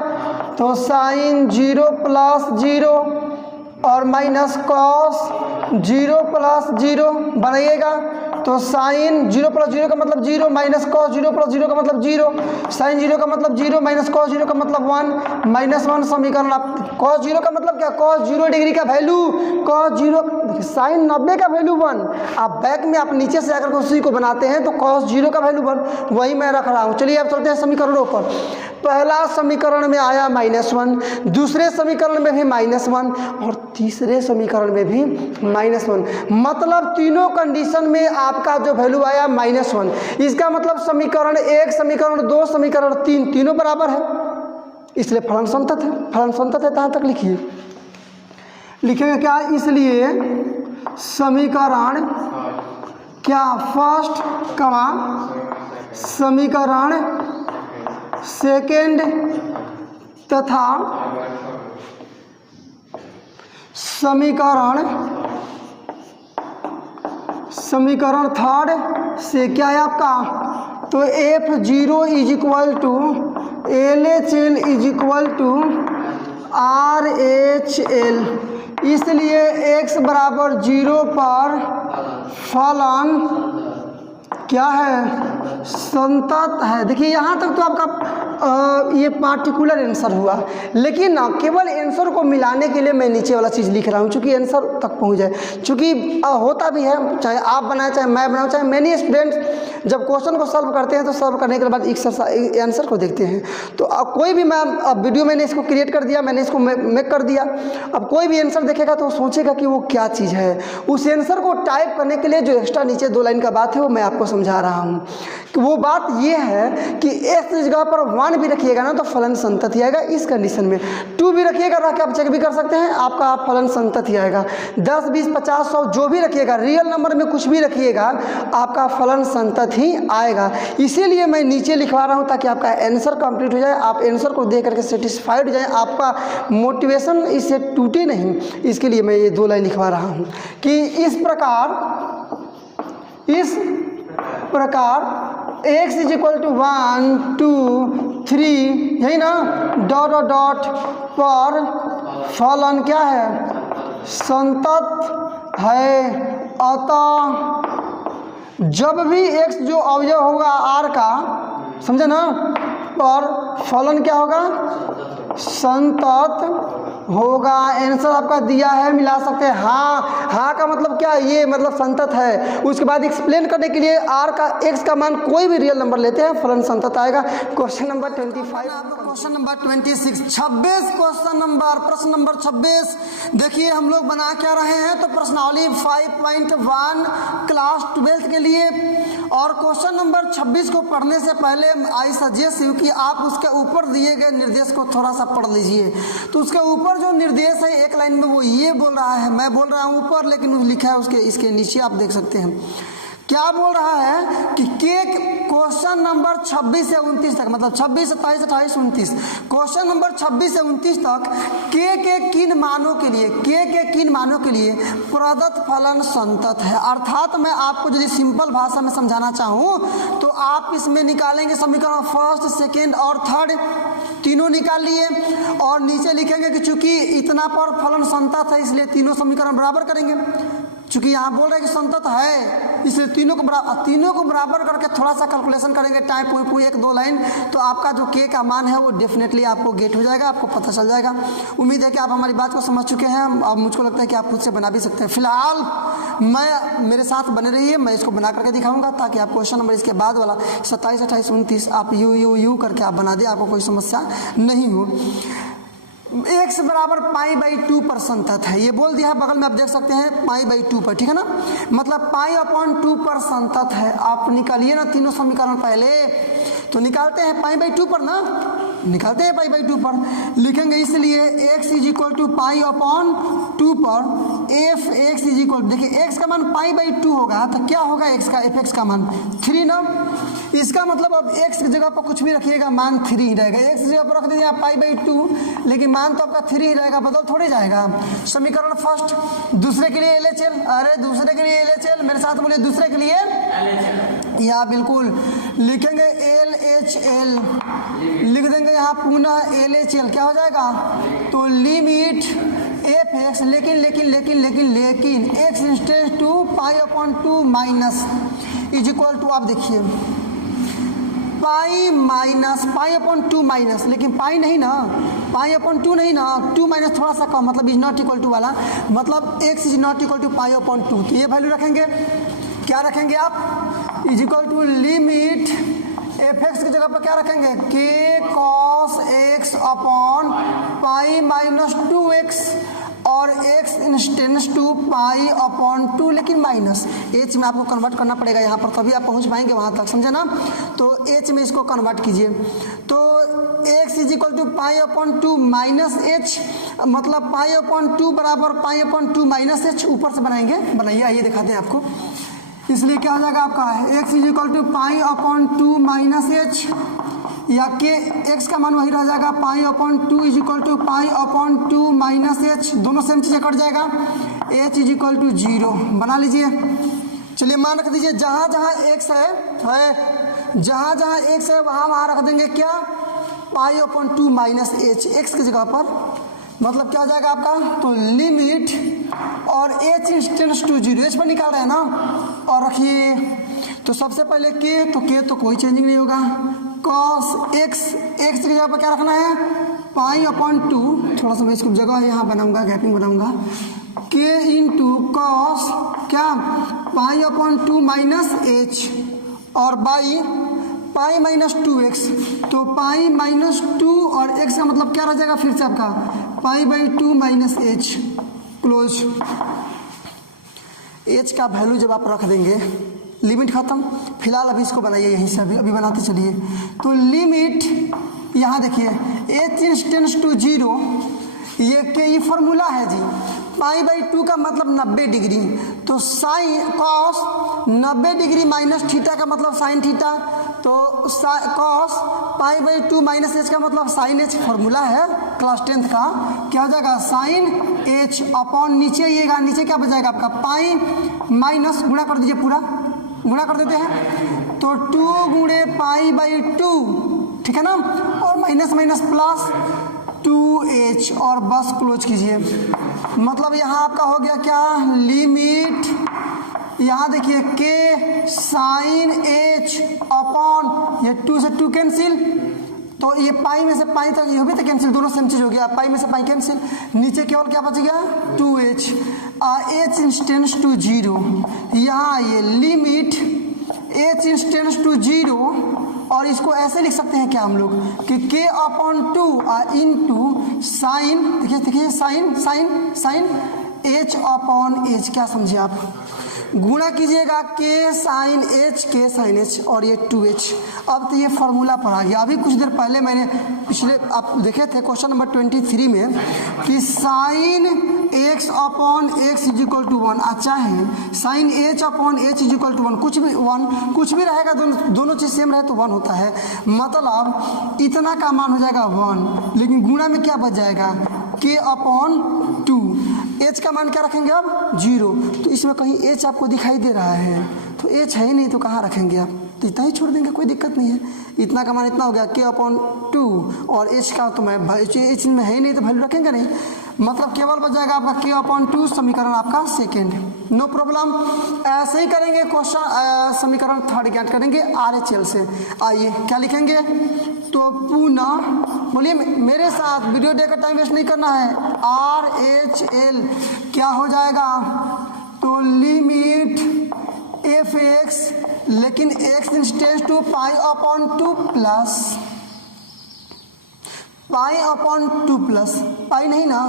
तो साइन 0 प्लस 0 और माइनस कॉस 0 प्लस 0 बनाइएगा, तो साइन 0 प्लस 0 का मतलब 0 माइनस कॉस 0 प्लस 0 का मतलब 0, साइन 0 का मतलब 0 माइनस कॉस 0 का मतलब 1 माइनस 1 समीकरण। आप कॉस 0 का मतलब क्या, कॉस 0 डिग्री का वैल्यू, कॉस 0 साइन 90 का वैल्यू 1, आप बैक में आप नीचे से अगर उसी को बनाते हैं तो कॉस 0 का वैल्यू 1, वही मैं रख रहा हूँ। चलिए आप चलते हैं समीकरणों पर। पहला समीकरण में आया -1, दूसरे समीकरण में भी -1 और तीसरे समीकरण में भी -1, मतलब तीनों कंडीशन में आपका जो वैल्यू आया -1, इसका मतलब समीकरण 1 समीकरण 2 समीकरण 3 तीनों बराबर है, इसलिए फलन संतत है, फलन संतत है, तहाँ तक लिखिए, लिखेंगे क्या, इसलिए समीकरण क्या फर्स्ट कमा समीकरण सेकेंड तथा समीकरण थर्ड से क्या है आपका, तो F0 is equal to LHL is equal to RHL, इसलिए x बराबर 0 पर फलन क्या है संतत है। देखिए यहाँ तक तो आपका ये पार्टिकुलर आंसर हुआ, लेकिन ना केवल आंसर को मिलाने के लिए मैं नीचे वाला चीज़ लिख रहा हूँ, चूँकि आंसर तक पहुँच जाए, चूँकि होता भी है, चाहे आप बनाएं चाहे मैं बनाऊँ, चाहे मैनी स्टूडेंट्स जब क्वेश्चन को सॉल्व करते हैं तो सॉल्व करने के बाद एक्सरसाइज आंसर को देखते हैं, तो अब कोई भी मैम अब वीडियो मैंने इसको क्रिएट कर दिया, मैंने इसको मेक कर दिया, अब कोई भी आंसर देखेगा तो वो सोचेगा कि वो क्या चीज़ है, उस आंसर को टाइप करने के लिए जो एक्स्ट्रा नीचे 2 लाइन का बात है वो मैं आपको समझा रहा हूँ कि वो बात ये है कि एक्स जगह पर 1 भी रखिएगा ना तो फलन संतत ही आएगा, इस कंडीशन में 2 भी रखिएगा, रख के आप चेक भी कर सकते हैं, आपका फलन संतत ही आएगा, 10 20 50 100 जो भी रखिएगा, रियल नंबर में कुछ भी रखिएगा आपका फलन संतत ही आएगा। इसीलिए मैं नीचे लिखवा रहा हूँ ताकि आपका आंसर कंप्लीट हो जाए, आप आंसर को देख करके सेटिस्फाइड हो जाए, आपका मोटिवेशन इससे टूटे नहीं, इसके लिए मैं ये 2 लाइन लिखवा रहा हूँ कि इस प्रकार x इज इक्वल टू 1 2 3 यही ना डॉट डॉट डॉट पर फलन क्या है संतत है, अतः जब भी x जो अवयव होगा r का, समझे ना, पर फलन क्या होगा संतत होगा। आंसर आपका दिया है, मिला सकते हैं। हाँ, हाँ का मतलब क्या, ये मतलब संतत है। उसके बाद एक्सप्लेन करने के लिए आर का एक्स का मान कोई भी रियल नंबर लेते हैं, फलन संतत आएगा। Question number 25, question number 26, 26 question number, प्रश्न नंबर 26 देखिए हम लोग बना क्या रहे हैं, तो प्रश्नावली 5.1 क्लास 12 के लिए। और क्वेश्चन नंबर 26 को पढ़ने से पहले आई सजेस्ट यू कि आप उसके ऊपर दिए गए निर्देश को थोड़ा सा पढ़ लीजिए। तो उसके ऊपर जो निर्देश है एक लाइन में वो ये बोल रहा है, मैं बोल रहा हूँ ऊपर लेकिन लिखा है उसके इसके नीचे, आप देख सकते हैं क्या बोल रहा है कि के क्वेश्चन नंबर 26 से 29 तक, मतलब 26, 27, 28, 29, क्वेश्चन नंबर 26 से 29 तक के किन मानों के लिए, के किन मानों के लिए प्रदत्त फलन संतत है। अर्थात मैं आपको यदि सिंपल भाषा में समझाना चाहूँ तो आप इसमें निकालेंगे समीकरण फर्स्ट, सेकेंड और थर्ड तीनों निकाल लिए, और नीचे लिखेंगे कि चूंकि इतना पर फलन संतत है इसलिए तीनों समीकरण बराबर करेंगे। चूंकि यहाँ बोल रहे हैं कि संतत है इसलिए तीनों को बराबर करके थोड़ा सा कैलकुलेशन करेंगे, टाइप हुई 1-2 लाइन, तो आपका जो के का मान है वो डेफिनेटली आपको गेट हो जाएगा, आपको पता चल जाएगा। उम्मीद है कि आप हमारी बात को समझ चुके हैं। अब मुझको लगता है कि आप खुद से बना भी सकते हैं। फिलहाल मेरे साथ बने रहिए, मैं इसको बना करके दिखाऊंगा ताकि आप क्वेश्चन नंबर इसके बाद वाला 27, 28, 29 आप यू करके आप बना दें, आपको कोई समस्या नहीं हो। x बराबर π/2 पर संतत है, ये बोल दिया है, बगल में आप देख सकते हैं π/2 पर, ठीक है ना, मतलब π/2 पर संतत है। आप निकालिए ना तीनों समीकरण पहले, तो निकालते हैं π/2 पर ना, निकालते हैं π/2 पर, लिखेंगे इसलिए x = π/2 पर f(x) देखिए x का मान π/2 होगा तो क्या होगा x का, f(x) का मान 3 ना। इसका मतलब अब x की जगह पर कुछ भी रखिएगा मान 3 ही रहेगा। x की जगह पर रख दीजिए आप π/2, लेकिन मान तो आपका 3 ही रहेगा, बदल थोड़ी जाएगा। समीकरण फर्स्ट, दूसरे के लिए LHL, अरे दूसरे के लिए LHL, मेरे साथ बोलिए दूसरे के लिए या बिल्कुल लिखेंगे LHL, लिख देंगे यहाँ पुनः LHL, क्या हो जाएगा, तो लिमिट f(x) लेकिन x इंस्टेंस to π/2 minus is equal to, आप देखिए π/2 माइनस, लेकिन पाई नहीं ना, π/2 नहीं ना, 2 माइनस थोड़ा सा कम, मतलब इज नॉट इक्वल टू वाला, मतलब x is not equal to π/2। तो ये वैल्यू रखेंगे, क्या रखेंगे आप, is equal to limit f(x) की जगह पर क्या रखेंगे, k cos x upon π-2x और x इंस्टेंस टू π/2, लेकिन माइनस h में आपको कन्वर्ट करना पड़ेगा यहाँ पर, तभी आप पहुँच पाएंगे वहाँ तक, समझे ना। तो h में इसको कन्वर्ट कीजिए, तो x is equal to π/2 minus h, मतलब π/2 बराबर π/2 माइनस h, ऊपर से बनाइए, आइए दिखाते हैं आपको। इसलिए क्या हो जाएगा आपका, x is equal to π/2 minus h, या के x का मान वही रह जाएगा π/2 is equal to π/2 minus h, दोनों सेम चीज़ें कट जाएगा, h इज इक्वल टू 0 बना लीजिए। चलिए मान रख दीजिए, जहाँ जहाँ x है जहाँ जहाँ x है वहाँ रख देंगे क्या, π/2 माइनस h, x की जगह पर, मतलब क्या हो जाएगा आपका, तो लिमिट और h इंस्टेंस टू 0, h पर निकाल रहे हैं ना, और रखिए तो सबसे पहले k तो कोई चेंजिंग नहीं होगा, cos x की जगह पर क्या रखना है, π/2, थोड़ा सा मैं इसको जगह यहाँ बनाऊंगा, गैपिंग बनाऊंगा, k इंटू कॉस क्या π/2 माइनस h, और बाई π-2x, तो π-2 और x का मतलब क्या रह जाएगा फिर से आपका π/2 माइनस h, क्लोज। h का वैल्यू जब आप रख देंगे, लिमिट खत्म। फिलहाल अभी इसको बनाइए यहीं से, अभी बनाते चलिए। तो लिमिट यहाँ देखिए h इंस्टेंस टू 0, ये फॉर्मूला है जी, π/2 का मतलब 90 डिग्री, तो sine cos 90 degree minus theta का मतलब साइन थीटा, तो कॉस π/2 माइनस h का मतलब साइन h, फॉर्मूला है क्लास 10th का, क्या हो जाएगा साइन h अपॉन नीचे आइएगा, नीचे क्या बच जाएगा आपका पाई माइनस, गुणा कर दीजिए, पूरा गुणा कर देते हैं, तो 2 गुणे π/2, ठीक है ना, और माइनस माइनस प्लस 2h, और बस क्लोज कीजिए। मतलब यहाँ आपका हो गया क्या, लिमिट यहाँ देखिए k साइन h अपॉन, ये 2 से 2 कैंसिल, तो ये पाई में से पाई तक ये भी तो कैंसिल, दोनों सेम चीज हो गया, पाई में से पाई कैंसिल, नीचे केवल क्या बच गया 2h, h इंस्टेंस टू 0, यहाँ ये लिमिट h इंस्टेंस टू 0, और इसको ऐसे लिख सकते हैं क्या हम लोग कि k अपॉन 2 इंटू साइन, देखिए sine sine sine h upon h, क्या समझे आप, गुणा कीजिएगा k साइन h, और ये 2h। अब तो ये फॉर्मूला पर आ गया। अभी कुछ देर पहले मैंने पिछले आप देखे थे क्वेश्चन नंबर 23 में कि sine x upon x is equal to 1, अच्छा है sine h upon h is equal to 1, कुछ भी रहेगा, दोनों चीज़ सेम रहे तो 1 होता है, मतलब इतना का मान हो जाएगा 1, लेकिन गुणा में क्या बच जाएगा k अपॉन 2, h का मान क्या रखेंगे अब 0, तो इसमें कहीं h आपको दिखाई दे रहा है, तो h है ही नहीं तो कहाँ रखेंगे आप, तो इतना ही छोड़ देंगे, कोई दिक्कत नहीं है, इतना का मान इतना हो गया k अपॉन 2, और h का तो मैं h में है ही नहीं तो वैल्यू रखेंगे नहीं, मतलब केवल बच जाएगा आपका k अपॉन 2, समीकरण आपका सेकेंड, नो प्रॉब्लम। ऐसे ही करेंगे क्वेश्चन समीकरण थर्ड ज्ञात करेंगे RHL से। आइए क्या लिखेंगे, तो पुनः बोलिए मेरे साथ, वीडियो देखकर टाइम वेस्ट नहीं करना है, RHL क्या हो जाएगा, तो लिमिट fx, लेकिन x इंस्टेंस to pi upon 2 plus pi upon 2 plus pi नहीं ना,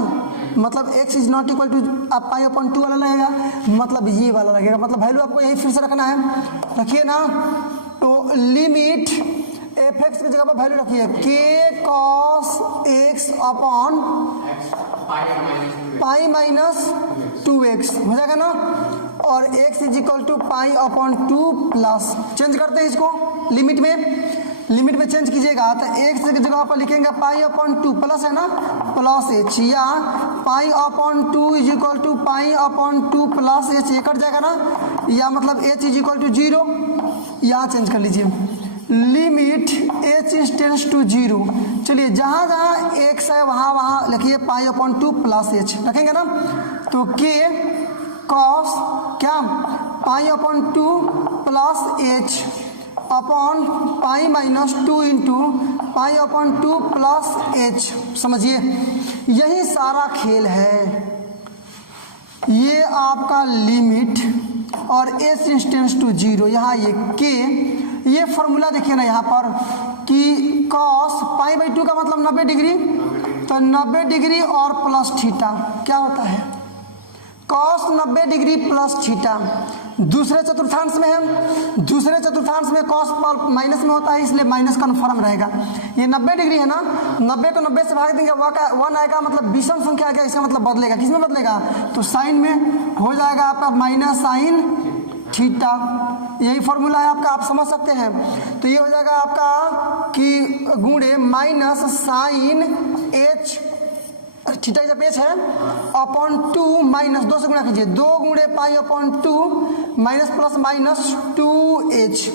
मतलब x is not equal to, आप पाई अपॉन 2 वाला लगेगा, मतलब ये वाला लगेगा, मतलब वैल्यू आपको यही फिर से रखना है, रखिए ना, तो लिमिट fx की जगह पर वैल्यू रखिए k cos x upon pi minus 2x हो जाएगा ना, और x is equal to pi upon 2 plus, change करते हैं इसको लिमिट में चेंज कीजिएगा, तो x की जगह पर लिखेंगे पाई अपॉन 2 प्लस है ना, प्लस h, या pi upon 2 is equal to pi upon 2 plus h, ये कट जाएगा ना, या मतलब h इज इक्वल टू 0, यहाँ चेंज कर लीजिए, लिमिट h इंस्टेंस टू 0, चलिए जहाँ जहाँ x है वहाँ लिखिए पाई अपॉन 2 प्लस h रखेंगे ना, तो k cos क्या पाई upon 2 plus h upon pi minus 2 into pi upon 2 plus h, समझिए यही सारा खेल है, ये आपका लिमिट और h इंस्टेंस टू 0, यहाँ ये k, ये फॉर्मूला देखिए ना यहाँ पर कि cos पाई बाई 2 का मतलब 90 डिग्री, तो 90 डिग्री और प्लस थीटा क्या होता है, cos 90 डिग्री प्लस थीटा, दूसरे चतुर्थांश में है, दूसरे चतुर्थांश में cos माइनस में होता है, इसलिए माइनस कन्फर्म रहेगा, ये 90 डिग्री है ना, 90 को 90 से भाग देंगे 1 आएगा, मतलब विषम संख्या आएगा, इसका मतलब बदलेगा, किस में बदलेगा, तो साइन में हो जाएगा आपका माइनस साइन थीटा, यही फॉर्मूला है आपका, आप समझ सकते हैं, तो ये हो जाएगा आपका कि गुणे माइनस साइन h, थीटा जब h है अपॉन 2 माइनस 2 से गुणा कीजिए, 2 गुणे पाई upon 2 minus plus minus 2h,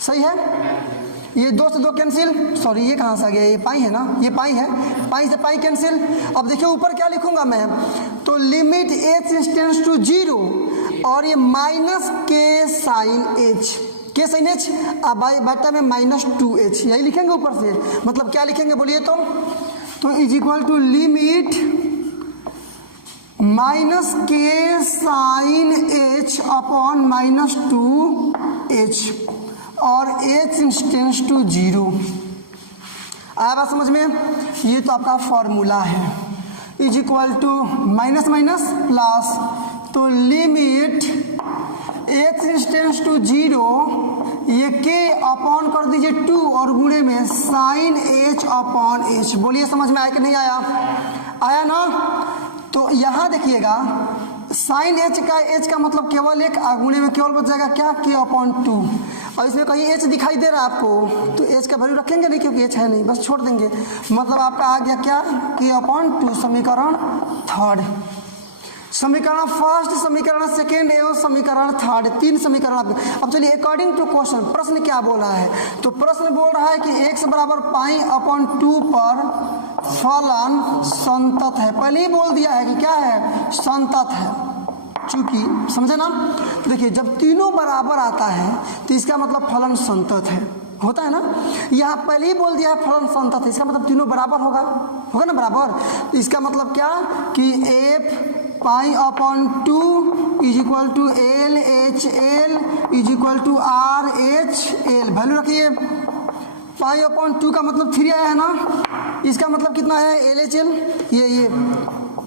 सही है, ये 2 से 2 कैंसिल, सॉरी ये कहाँ से आ गया, ये पाई है ना, ये पाई है, पाई से पाई कैंसिल, अब देखिए ऊपर क्या लिखूंगा मैं, तो लिमिट h इंस्टेंस टू 0, और ये minus k sine h, k sine h, अब बटा में माइनस 2h, यही लिखेंगे ऊपर से, मतलब क्या लिखेंगे बोलिए, तो is equal to limit minus k sine h upon minus 2h, और h इंस्टेंस टू 0, आया बात समझ में, ये तो आपका फॉर्मूला है, is equal to minus minus plus, तो लिमिट h इंस्टेंस टू 0, ये k अपॉन कर दीजिए 2 और गुणे में साइन h अपॉन h, बोलिए समझ में आया कि नहीं आया, आया ना, तो यहाँ देखिएगा साइन h का मतलब केवल एक, गुणे में केवल बच जाएगा क्या k अपॉन 2, और इसमें कहीं h दिखाई दे रहा है आपको, तो h का वैल्यू रखेंगे नहीं क्योंकि h है नहीं, बस छोड़ देंगे, मतलब आपका आ गया क्या k अपॉन 2, समीकरण थर्ड, समीकरण फर्स्ट, समीकरण सेकेंड एवं समीकरण थर्ड, 3 समीकरण आपके। अब चलिए अकॉर्डिंग टू क्वेश्चन, प्रश्न क्या बोल रहा है, तो प्रश्न बोल रहा है कि x बराबर पाई अपॉन 2 पर फलन संतत है, पहले ही बोल दिया है कि क्या है, संतत है, चूंकि समझे ना, देखिए जब तीनों बराबर आता है तो इसका मतलब फलन संतत है, होता है ना। यहाँ पहले ही बोल दिया फलन संतत है, इसका मतलब तीनों बराबर होगा, होगा ना बराबर। तो इसका मतलब क्या कि f pi upon 2 is equal to L H L is equal to R H L. Value रखिए, पाई अपॉन 2 का मतलब 3 आया है ना, इसका मतलब कितना है एल एच एल, ये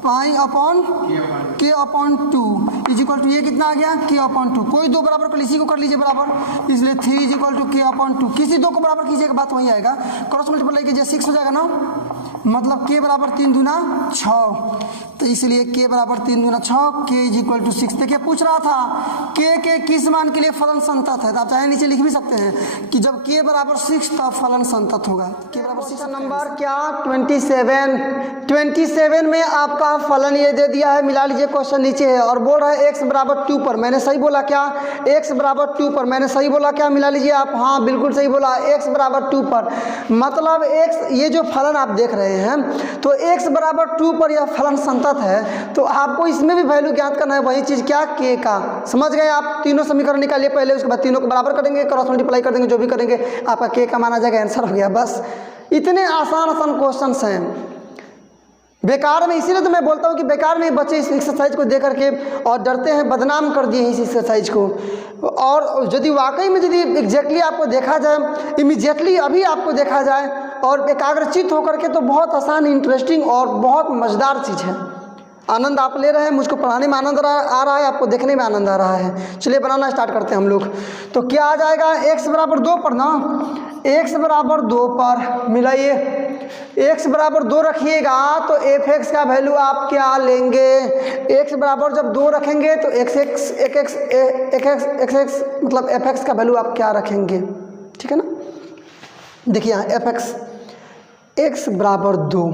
पाई अपॉन के अपॉन 2 इज इक्वल टू ये कितना आ गया के अपॉन 2। कोई दो बराबर कर इसी को कर लीजिए बराबर, इसलिए 3 इज इक्वल टू के अपॉन 2। किसी दो को बराबर कीजिएगा बात वही आएगा। क्रॉस मल्टीप्लाई कीजिए 6 हो जाएगा ना, मतलब के बराबर 3 दूना 6, तो इसलिए के बराबर 3 दूना 6, के इज इक्वल टू 6। देखिए पूछ रहा था के किस मान के लिए फलन संतत है, तो आप चाहे नीचे लिख भी सकते हैं कि जब के बराबर 6 तब फलन संतत होगा। के बराबर 6 नंबर क्या 27 में आपका फलन ये दे दिया है, मिला लीजिए क्वेश्चन नीचे है और बोल रहा है x बराबर 2 पर। मैंने सही बोला क्या, x बराबर 2 पर मैंने सही बोला क्या, मिला लीजिए आप। हाँ बिल्कुल सही बोला, x बराबर 2 पर, मतलब x ये जो फलन आप देख रहे हैं तो x बराबर 2 पर यह फलन संतत है। तो आपको इसमें भी वैल्यू ज्ञात करना है, वही चीज़ क्या के का। समझ गए आप, तीनों समीकरण निकालिए पहले, उसके बाद तीनों को बराबर करेंगे, क्रॉस मल्टीप्लाई कर देंगे, जो भी करेंगे आपका के का माना जाएगा, आंसर हो गया। बस इतने आसान क्वेश्चन हैं। बेकार में, इसीलिए तो मैं बोलता हूँ कि बेकार में बच्चे इस एक्सरसाइज को देख करके और डरते हैं, बदनाम कर दिए इस एक्सरसाइज को। और यदि वाकई में यदि एग्जैक्टली आपको देखा जाए, इमीडिएटली अभी आपको देखा जाए और एकाग्रचित होकर के, तो बहुत आसान, इंटरेस्टिंग और बहुत मज़ेदार चीज़ है। आनंद आप ले रहे हैं, मुझको पढ़ाने में आनंद आ रहा है, आपको देखने में आनंद आ रहा है। चलिए बनाना स्टार्ट करते हैं हम लोग। तो क्या आ जाएगा x बराबर 2 पर ना, x बराबर 2 पर मिलाइए, x बराबर 2 रखिएगा तो f(x) का वैल्यू आप क्या लेंगे। x बराबर जब 2 रखेंगे तो x मतलब f(x) का वैल्यू आप क्या रखेंगे, ठीक है ना। देखिए यहाँ f(x) x बराबर 2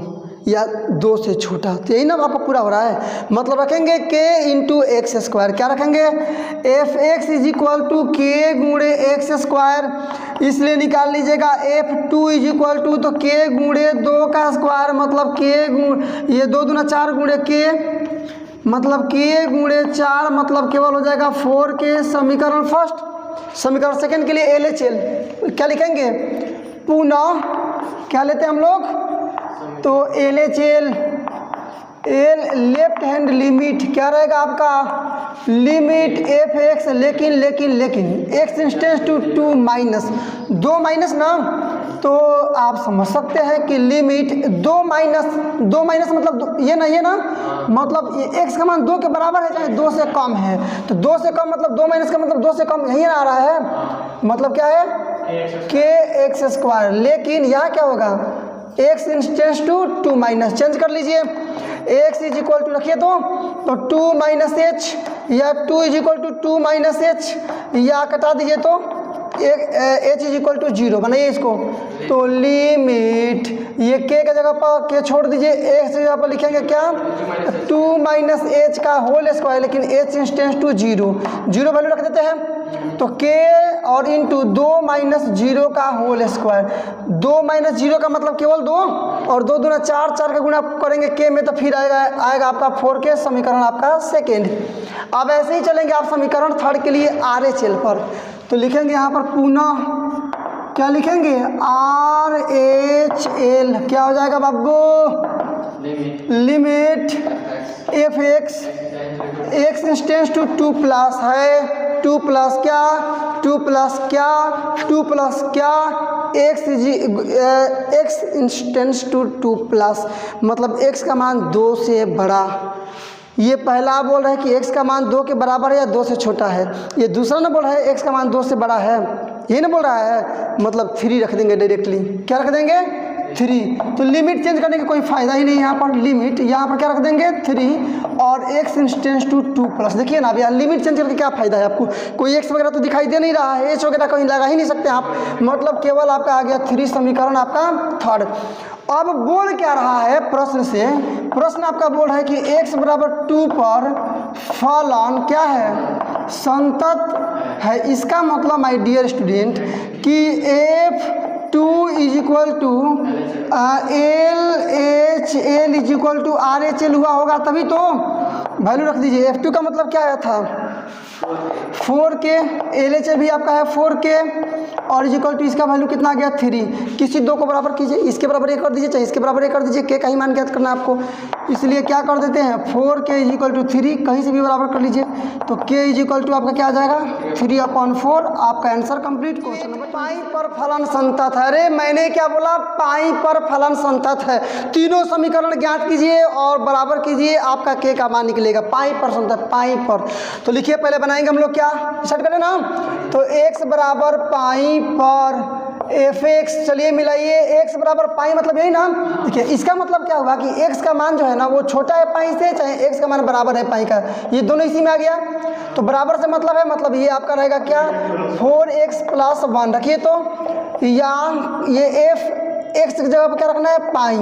या 2 से छोटा, तो यही ना आपका पूरा हो रहा है, मतलब रखेंगे k इंटू एक्स स्क्वायर। क्या रखेंगे, f(x) इज इक्वल टू के गुणे एक्स स्क्वायर, इसलिए निकाल लीजिएगा f(2) इज इक्वल टू तो k गुणे 2 का स्क्वायर, मतलब k गुणे ये 2 दूना 4 गुणे k, मतलब k गुणे 4 मतलब केवल हो जाएगा 4k। समीकरण फर्स्ट, समीकरण सेकंड के लिए LHL क्या लिखेंगे, पुनः क्या लेते हैं हम लोग, तो LHL L left hand limit क्या रहेगा आपका, लिमिट f(x) लेकिन x इंस्टेंस टू 2 माइनस 2 माइनस ना, तो आप समझ सकते हैं कि लिमिट 2 माइनस मतलब ये ना मतलब x का मान 2 के बराबर है चाहे 2 से कम है, तो 2 से कम मतलब 2 माइनस का मतलब 2 से कम यही आ रहा है, मतलब क्या है kx स्क्वायर। लेकिन यहाँ क्या होगा, x इंस्टेंस टू 2 माइनस, चेंज कर लीजिए, x इज इक्वल टू रखिए तो 2 माइनस एच, या 2 is equal to 2 minus h, या कटा दीजिए तो h इज इक्वल टू 0 बनाइए इसको। तो लिमिट ये k का जगह पर k छोड़ दीजिए, x की जगह पर लिखेंगे क्या 2 माइनस एच का होल स्क्वायर, लेकिन h इंस्टेंस टू 0 वैल्यू रख देते हैं, तो k और इंटू 2 माइनस 0 का होल स्क्वायर। 2 माइनस 0 का मतलब केवल 2 और 2 दूना 4 का गुणा करेंगे k में, तो फिर आएगा आपका 4k, समीकरण आपका सेकेंड। अब ऐसे ही चलेंगे आप समीकरण थर्ड के लिए RHL पर, तो लिखेंगे यहाँ पर पुनः क्या लिखेंगे RHL, क्या हो जाएगा बाबू, लिमिट f(x) x इंस्टेंस टू 2 प्लस है 2 प्लस क्या x इंस्टेंस टू 2 प्लस, मतलब x का मान 2 से बड़ा। ये पहला बोल रहा है कि x का मान 2 के बराबर है या 2 से छोटा है, ये दूसरा ना बोल रहा है x का मान 2 से बड़ा है, ये ना बोल रहा है, मतलब 3 रख देंगे डायरेक्टली। क्या रख देंगे 3, तो लिमिट चेंज करने का कोई फ़ायदा ही नहीं। यहाँ पर लिमिट, यहाँ पर क्या रख देंगे 3 और x इंस्टेंस टू 2 प्लस। देखिए ना भैया, लिमिट चेंज करके क्या फ़ायदा है आपको, कोई x वगैरह तो दिखाई दे नहीं रहा है, h वगैरह कहीं लगा ही नहीं सकते आप, मतलब केवल आपका आ गया 3, समीकरण आपका थर्ड। अब बोल क्या रहा है प्रश्न से, प्रश्न आपका बोल रहा है कि x बराबर 2 पर फलन क्या है, संतत है। इसका मतलब माय डियर स्टूडेंट कि f(2) is equal to LHL is equal to RHL हुआ होगा, तभी तो वैल्यू रख दीजिए। f(2) का मतलब क्या आया था, 4k, LHS भी आपका है 4k और इजिकल टू इसका वैल्यू कितना आ गया 3। किसी दो को बराबर कीजिए, इसके बराबर एक कर दीजिए चाहे इसके बराबर एक कर दीजिए, के का ही मान ज्ञात करना है आपको, इसलिए क्या कर देते हैं 4k इजिकल टू 3, कहीं से भी बराबर कर लीजिए। तो k इजिकल टू आपका क्या आ जाएगा 3/4। आपका आंसर कंप्लीट। क्वेश्चन नंबर पाई पर फलन संतत है। अरे मैंने क्या बोला, पाई पर फलन संतत है। तीनों समीकरण ज्ञात कीजिए और बराबर कीजिए, आपका k का मान निकलेगा। पाई पर संतत, पाई पर। तो लिखिए, पहले बनाएंगे हम लोग क्या स्टार्ट करें ना, तो x बराबर पाई पर fx, चलिए मिलाइए, x बराबर पाई मतलब यही ना। देखिए इसका मतलब क्या हुआ कि x का मान जो है ना वो छोटा है पाई से, चाहे x का मान बराबर है पाई का, ये दोनों इसी में आ गया। तो बराबर से मतलब है, मतलब ये आपका रहेगा क्या 4x + 1 रखिए, तो या ये x की जगह पर क्या रखना है पाई,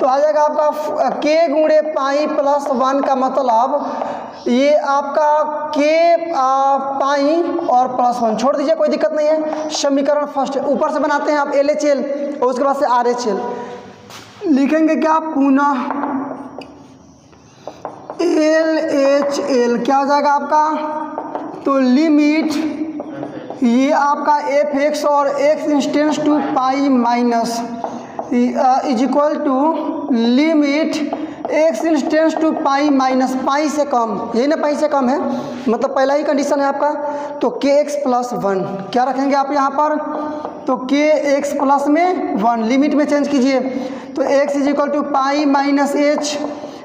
तो आ जाएगा आपका k गुणे पाई + 1 का मतलब ये आपका k पाई और +1 छोड़ दीजिए, कोई दिक्कत नहीं है। समीकरण फर्स्ट ऊपर से बनाते हैं आप LHL और उसके बाद से RHL लिखेंगे क्या, पुनः LHL क्या हो जाएगा आपका, तो लिमिट ये आपका fx और x इंस्टेंस to pi minus is equal to limit x इंस्टेंस टू पाई माइनस पाई से कम, यही ना पाई से कम है, मतलब पहला ही कंडीशन है आपका। तो kx + 1 क्या रखेंगे आप यहाँ पर, तो kx + में 1 लिमिट में चेंज कीजिए, तो x is equal to pi minus h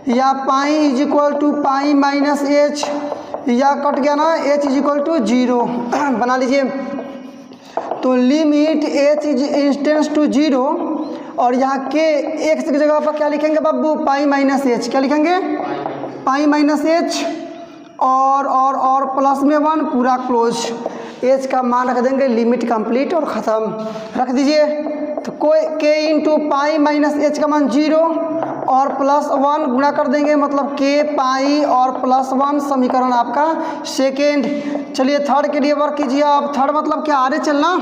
या pi is equal to pi minus h या कट गया ना h इज इक्वल टू 0 बना लीजिए। तो लिमिट h इज इंस्टेंस टू 0 और यहाँ के x की जगह पर क्या लिखेंगे बाबू, पाई माइनस h, क्या लिखेंगे पाई माइनस h और प्लस में 1 पूरा क्लोज, h का मान रख देंगे, लिमिट कंप्लीट और ख़त्म रख दीजिए। तो कोई k into pi minus h का मान 0 और +1 गुणा कर देंगे, मतलब k पाई और +1 समीकरण आपका सेकेंड। चलिए थर्ड के लिए वर्क कीजिए आप। थर्ड मतलब क्या, आगे चलना।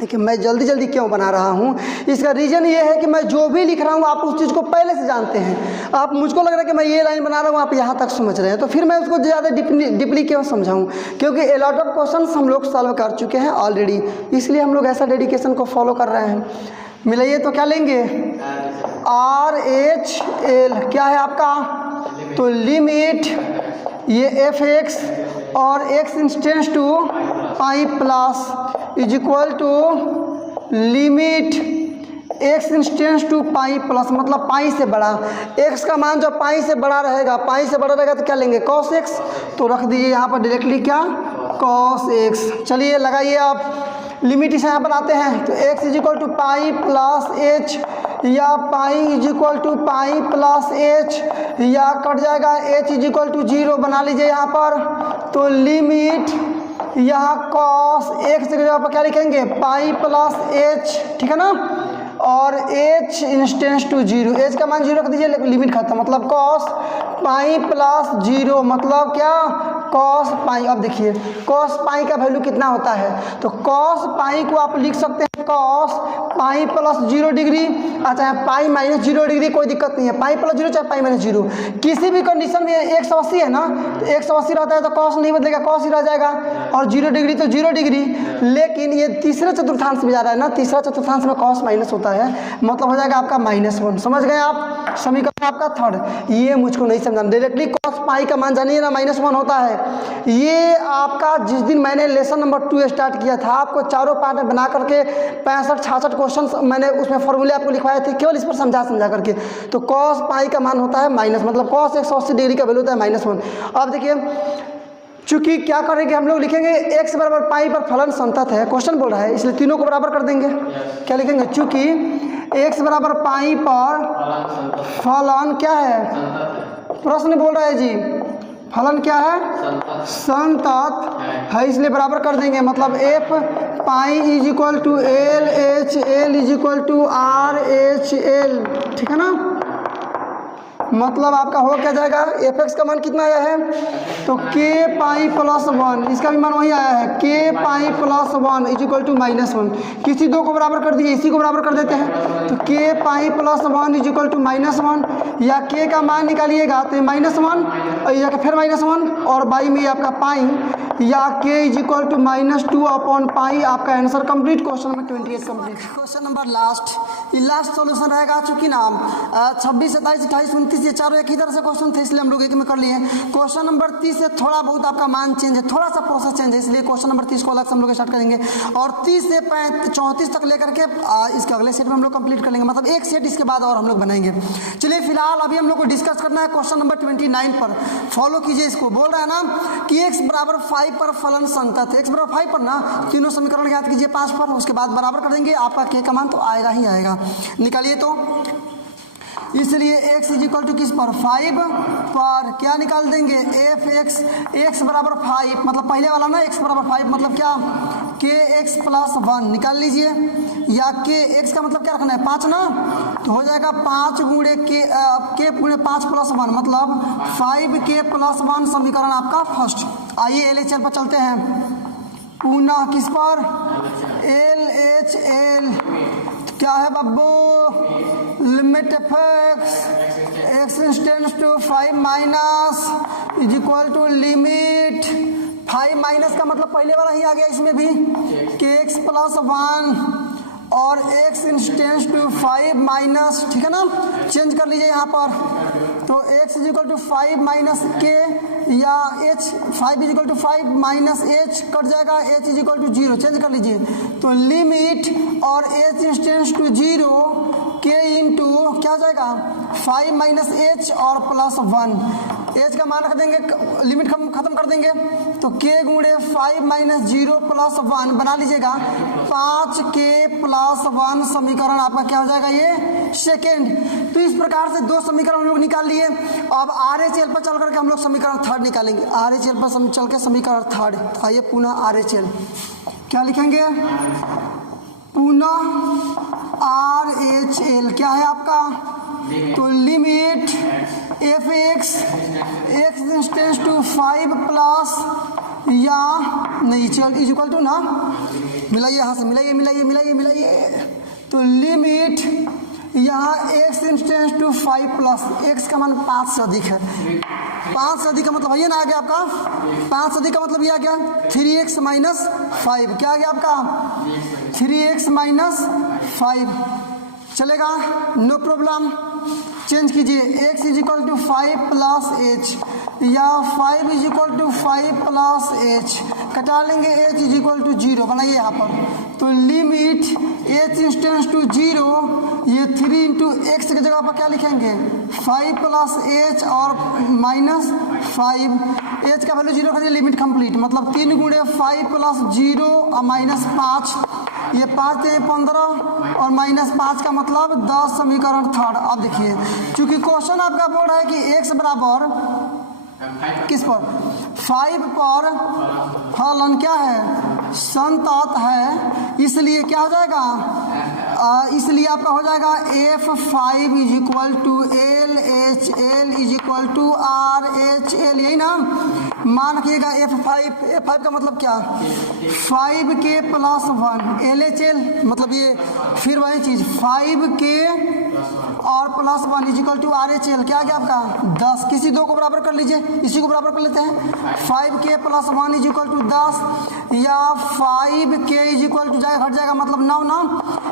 देखिए मैं जल्दी जल्दी क्यों बना रहा हूँ, इसका रीज़न ये है कि मैं जो भी लिख रहा हूँ आप उस चीज़ को पहले से जानते हैं। आप मुझको लग रहा है कि मैं ये लाइन बना रहा हूँ, आप यहाँ तक समझ रहे हैं, तो फिर मैं उसको ज़्यादा डीपली क्यों समझाऊँ, क्योंकि ए लॉट ऑफ क्वेश्चन हम लोग सॉल्व कर चुके हैं ऑलरेडी, इसलिए हम लोग ऐसा डेडिकेशन को फॉलो कर रहे हैं। मिलाइए तो क्या लेंगे, RHL क्या है आपका, तो लिमिट ये fx और x इंस्टेंस to pi plus is equal to limit x इंस्टेंस टू पाई प्लस, मतलब पाई से बड़ा, x का मान जो पाई से बड़ा रहेगा, पाई से बड़ा रहेगा तो क्या लेंगे cos x, तो रख दीजिए यहाँ पर डायरेक्टली क्या cos x। चलिए लगाइए आप, लिमिट इसे यहाँ बनाते हैं, तो x is equal to pi plus h या pi is equal to pi plus h या कट जाएगा h इज इक्वल टू 0 बना लीजिए यहाँ पर। तो लिमिट यहाँ cos x की जगह पर क्या लिखेंगे पाई प्लस h, ठीक है ना, और h इंस्टेंस टू 0, h का मान 0 रख दीजिए, लिमिट खत्म, मतलब cos पाई प्लस 0 मतलब क्या cos पाई। अब देखिए cos पाई का वैल्यू कितना होता है, तो cos पाई को आप लिख सकते हैं cos पाई प्लस 0 डिग्री, अच्छा पाई माइनस 0 डिग्री, कोई दिक्कत नहीं है, पाई प्लस 0 चाहे पाई माइनस 0, किसी भी कंडीशन में 180 है ना, तो 180 रहता है तो cos नहीं बदलेगा, cos ही रह जाएगा, और 0 डिग्री तो 0 डिग्री। लेकिन ये तीसरे चतुर्थांश में जा रहा है ना, तीसरा चतुर्थांश में cos माइनस होता है, मतलब हो जाएगा आपका -1। समझ गए आप, समीकरण आपका थर्ड। ये मुझको नहीं समझाना, डायरेक्टली cos पाई का मान जानिए ना -1 होता है। ये आपका जिस दिन मैंने लेसन नंबर 2 स्टार्ट किया था, आपको चारों पार्ट में बना करके 65-66 क्वेश्चन मैंने उसमें फॉर्मूले आपको लिखवाए थे, केवल इस पर समझा करके। तो cos पाई का मान होता है माइनस, मतलब cos 180 डिग्री का वैल्यू होता है -1। अब देखिए चूंकि क्या करेंगे हम लोग, लिखेंगे x बराबर पाई पर फलन संतत है, क्वेश्चन बोल रहा है इसलिए तीनों को बराबर कर देंगे। क्या लिखेंगे, चूंकि x बराबर पाई पर फलन क्या है, प्रश्न बोल रहा है जी, फलन क्या है संतत है, इसलिए बराबर कर देंगे, मतलब f pi is equal to LHL is equal to RHL, ठीक है ना। मतलब आपका हो क्या जाएगा, एफ एक्स का मान कितना आया है, तो के पाई प्लस 1, इसका भी मान वही आया है, के pi plus 1 is equal to -1। किसी दो को बराबर कर दिए, इसी को बराबर कर देते हैं, तो के pi plus 1 is equal to -1, या के का मान निकालिएगा तो -1 और या फिर -1 और बाई में आपका पाई, या के is equal to -2 upon pi. आपका answer complete, question number 28 complete. Question number last, ये लास्ट सॉल्यूशन रहेगा, चूंकि ना 26, 27, 28, 29 ये चारों एक ही तरह से क्वेश्चन थे, इसलिए हम लोग एक में कर लिए। क्वेश्चन नंबर 30 से थोड़ा बहुत आपका मान चेंज है, थोड़ा सा प्रोसेस चेंज है, इसलिए क्वेश्चन नंबर 30 को अलग से हम लोग स्टार्ट करेंगे, और 30 से 34 तक लेकर के इसके अगले सेट में हम लोग कंप्लीट कर लेंगे, मतलब एक सेट इसके बाद और हम लोग बनाएंगे। चलिए फिलहाल अभी हम लोग को डिस्कस करना है क्वेश्चन नंबर 29 पर। फॉलो कीजिए इसको, बोल रहा है ना कि x बराबर 5 पर फलन संतत है, x बराबर 5 पर ना तीनों समीकरण याद कीजिए 5 पर, उसके बाद बराबर कर देंगे, आपका k का मान तो आएगा ही आएगा। निकालिए तो, इसलिए x इज इक्वल टू किस पर, 5 पर क्या निकाल देंगे, एफ एक्स, x बराबर 5 मतलब पहले वाला ना, x बराबर 5 मतलब क्या, के एक्स प्लस 1 निकाल लीजिए, या के x का मतलब क्या रखना है 5 ना, तो हो जाएगा 5 गुणे के गुणे 5 प्लस 1 मतलब 5k प्लस 1 समीकरण आपका फर्स्ट। आइए LHL पर चलते हैं, पुनः किस पर, LHL क्या है बब्बू, limit f x tends to 5 minus is equal to limit 5 minus का मतलब पहले वाला ही आ गया इसमें भी, के एक्स प्लस 1 और x इंस्टेंस टू 5 माइनस, ठीक है ना, चेंज कर लीजिए यहाँ पर, तो x is equal to 5 minus के, या h 5 is equal to 5 minus h cut जाएगा, h is equal to 0 change कर लीजिए, तो लिमिट और h इंस्टेंस टू 0 के इंटू क्या हो जाएगा 5 माइनस h और प्लस 1, h का मान रख देंगे, लिमिट खत्म कर देंगे, तो k गुणे 5 माइनस 0 प्लस 1 बना लीजिएगा 5k प्लस 1 समीकरण आपका क्या हो जाएगा ये सेकेंड। तो इस प्रकार से दो समीकरण हम लोग निकाल लिए। अब RHL पर चल करके हम लोग समीकरण थर्ड निकालेंगे, RHL पर चल के समीकरण थर्ड। आइए पुनः RHL क्या लिखेंगे, पुनः RHL क्या है आपका, तो लिमिट एफ एक्स इंस्टेंस टू 5 प्लस या नहीं चल इज इक्वल टू ना, मिलाइए यहाँ से, मिलाइए मिलाइए मिलाइए मिलाइए, तो लिमिट यहाँ x इंस्टेंस टू 5 प्लस x का मान 5 से अधिक है, 5 से अधिक का मतलब ये ना आ गया आपका, 5 से अधिक का मतलब ये आ गया 3x माइनस 5, क्या आ गया आपका 3x माइनस 5 चलेगा, नो प्रॉब्लम। चेंज कीजिए, x is equal to 5 plus h या 5 is equal to 5 plus h, कटा लेंगे h इज इक्वल टू 0 बनाइए यहाँ पर, तो लिमिट h इंस्टेंस टू 0 ये 3 इंटू एक्स की जगह पर क्या लिखेंगे 5 प्लस h और माइनस 5, h का वैल्यू 0 कर दिया, लिमिट कंप्लीट, मतलब 3 गुणे 5 प्लस 0 और माइनस 5, ये 5 से 15 और माइनस 5 का मतलब 10 समीकरण थर्ड। अब देखिए चूंकि क्वेश्चन आपका बोल रहा है कि x बराबर किस पर 5 पर फलन क्या है संतत है, इसलिए क्या हो जाएगा इसलिए आपका हो जाएगा F5 is equal to LHL is equal to RHL, यही ना, मान रखिएगा F5 का मतलब क्या 5k प्लस 1 LHL मतलब ये फिर वही चीज 5k और plus 1 is equal to RHL, क्या आ गया आपका 10, किसी दो को बराबर कर लीजिए, इसी को बराबर कर लेते हैं, 5k plus 1 is equal to 10 या 5k इज इक्वल टू जाएगा हट जाएगा मतलब 9 ना,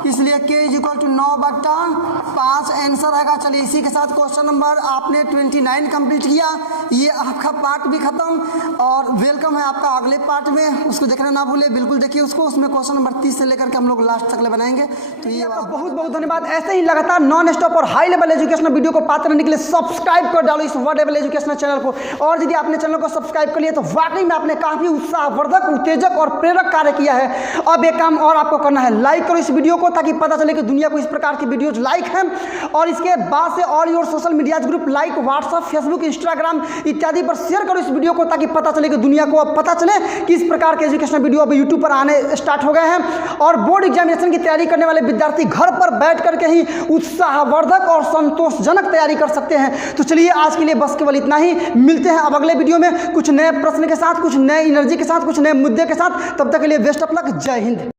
इसलिए k is equal to 9/5 answer आएगा। चलिए इसी के साथ क्वेश्चन नंबर आपने 29 कंप्लीट किया, ये आपका पार्ट भी खत्म और वेलकम है आपका अगले पार्ट में, उसको देखना ना भूले, बिल्कुल देखिए उसको, उसमें क्वेश्चन नंबर 30 से लेकर के हम लोग लास्ट तक ले बनाएंगे। तो ये आपका बहुत बहुत धन्यवाद। ऐसे ही लगातार नॉन स्टॉप और हाई लेवल एजुकेशनल वीडियो को पाते रहने के लिए सब्सक्राइब कर डालो इस वर्ड लेवल एजुकेशनल चैनल को, और यदि आपने चैनल को सब्सक्राइब कर लिया तो वाकई में आपने काफी उत्साहवर्धक, उत्तेजक और प्रेरक कार्य किया है। अब एक काम और आपको करना है, लाइक करो इस वीडियो को ताकि पता चले कि दुनिया को इस प्रकार की वीडियोज लाइक हैं, और इसके बाद से all your social media group like WhatsApp Facebook Instagram इत्यादि पर शेयर करो इस वीडियो को ताकि पता चले कि दुनिया को अब पता चले कि इस प्रकार के एजुकेशनल वीडियो अब यूट्यूब पर आने स्टार्ट हो गए हैं और बोर्ड एग्जामिनेशन की तैयारी करने वाले विद्यार्थी घर पर बैठ करके ही उत्साहवर्धक और संतोषजनक तैयारी कर सकते हैं। तो चलिए आज के लिए बस केवल इतना ही, मिलते हैं अब अगले वीडियो में कुछ नए प्रश्न के साथ, कुछ नए एनर्जी के साथ, कुछ नए मुद्दे के साथ। तब तक के लिए बेस्ट ऑफ लक, जय हिंद।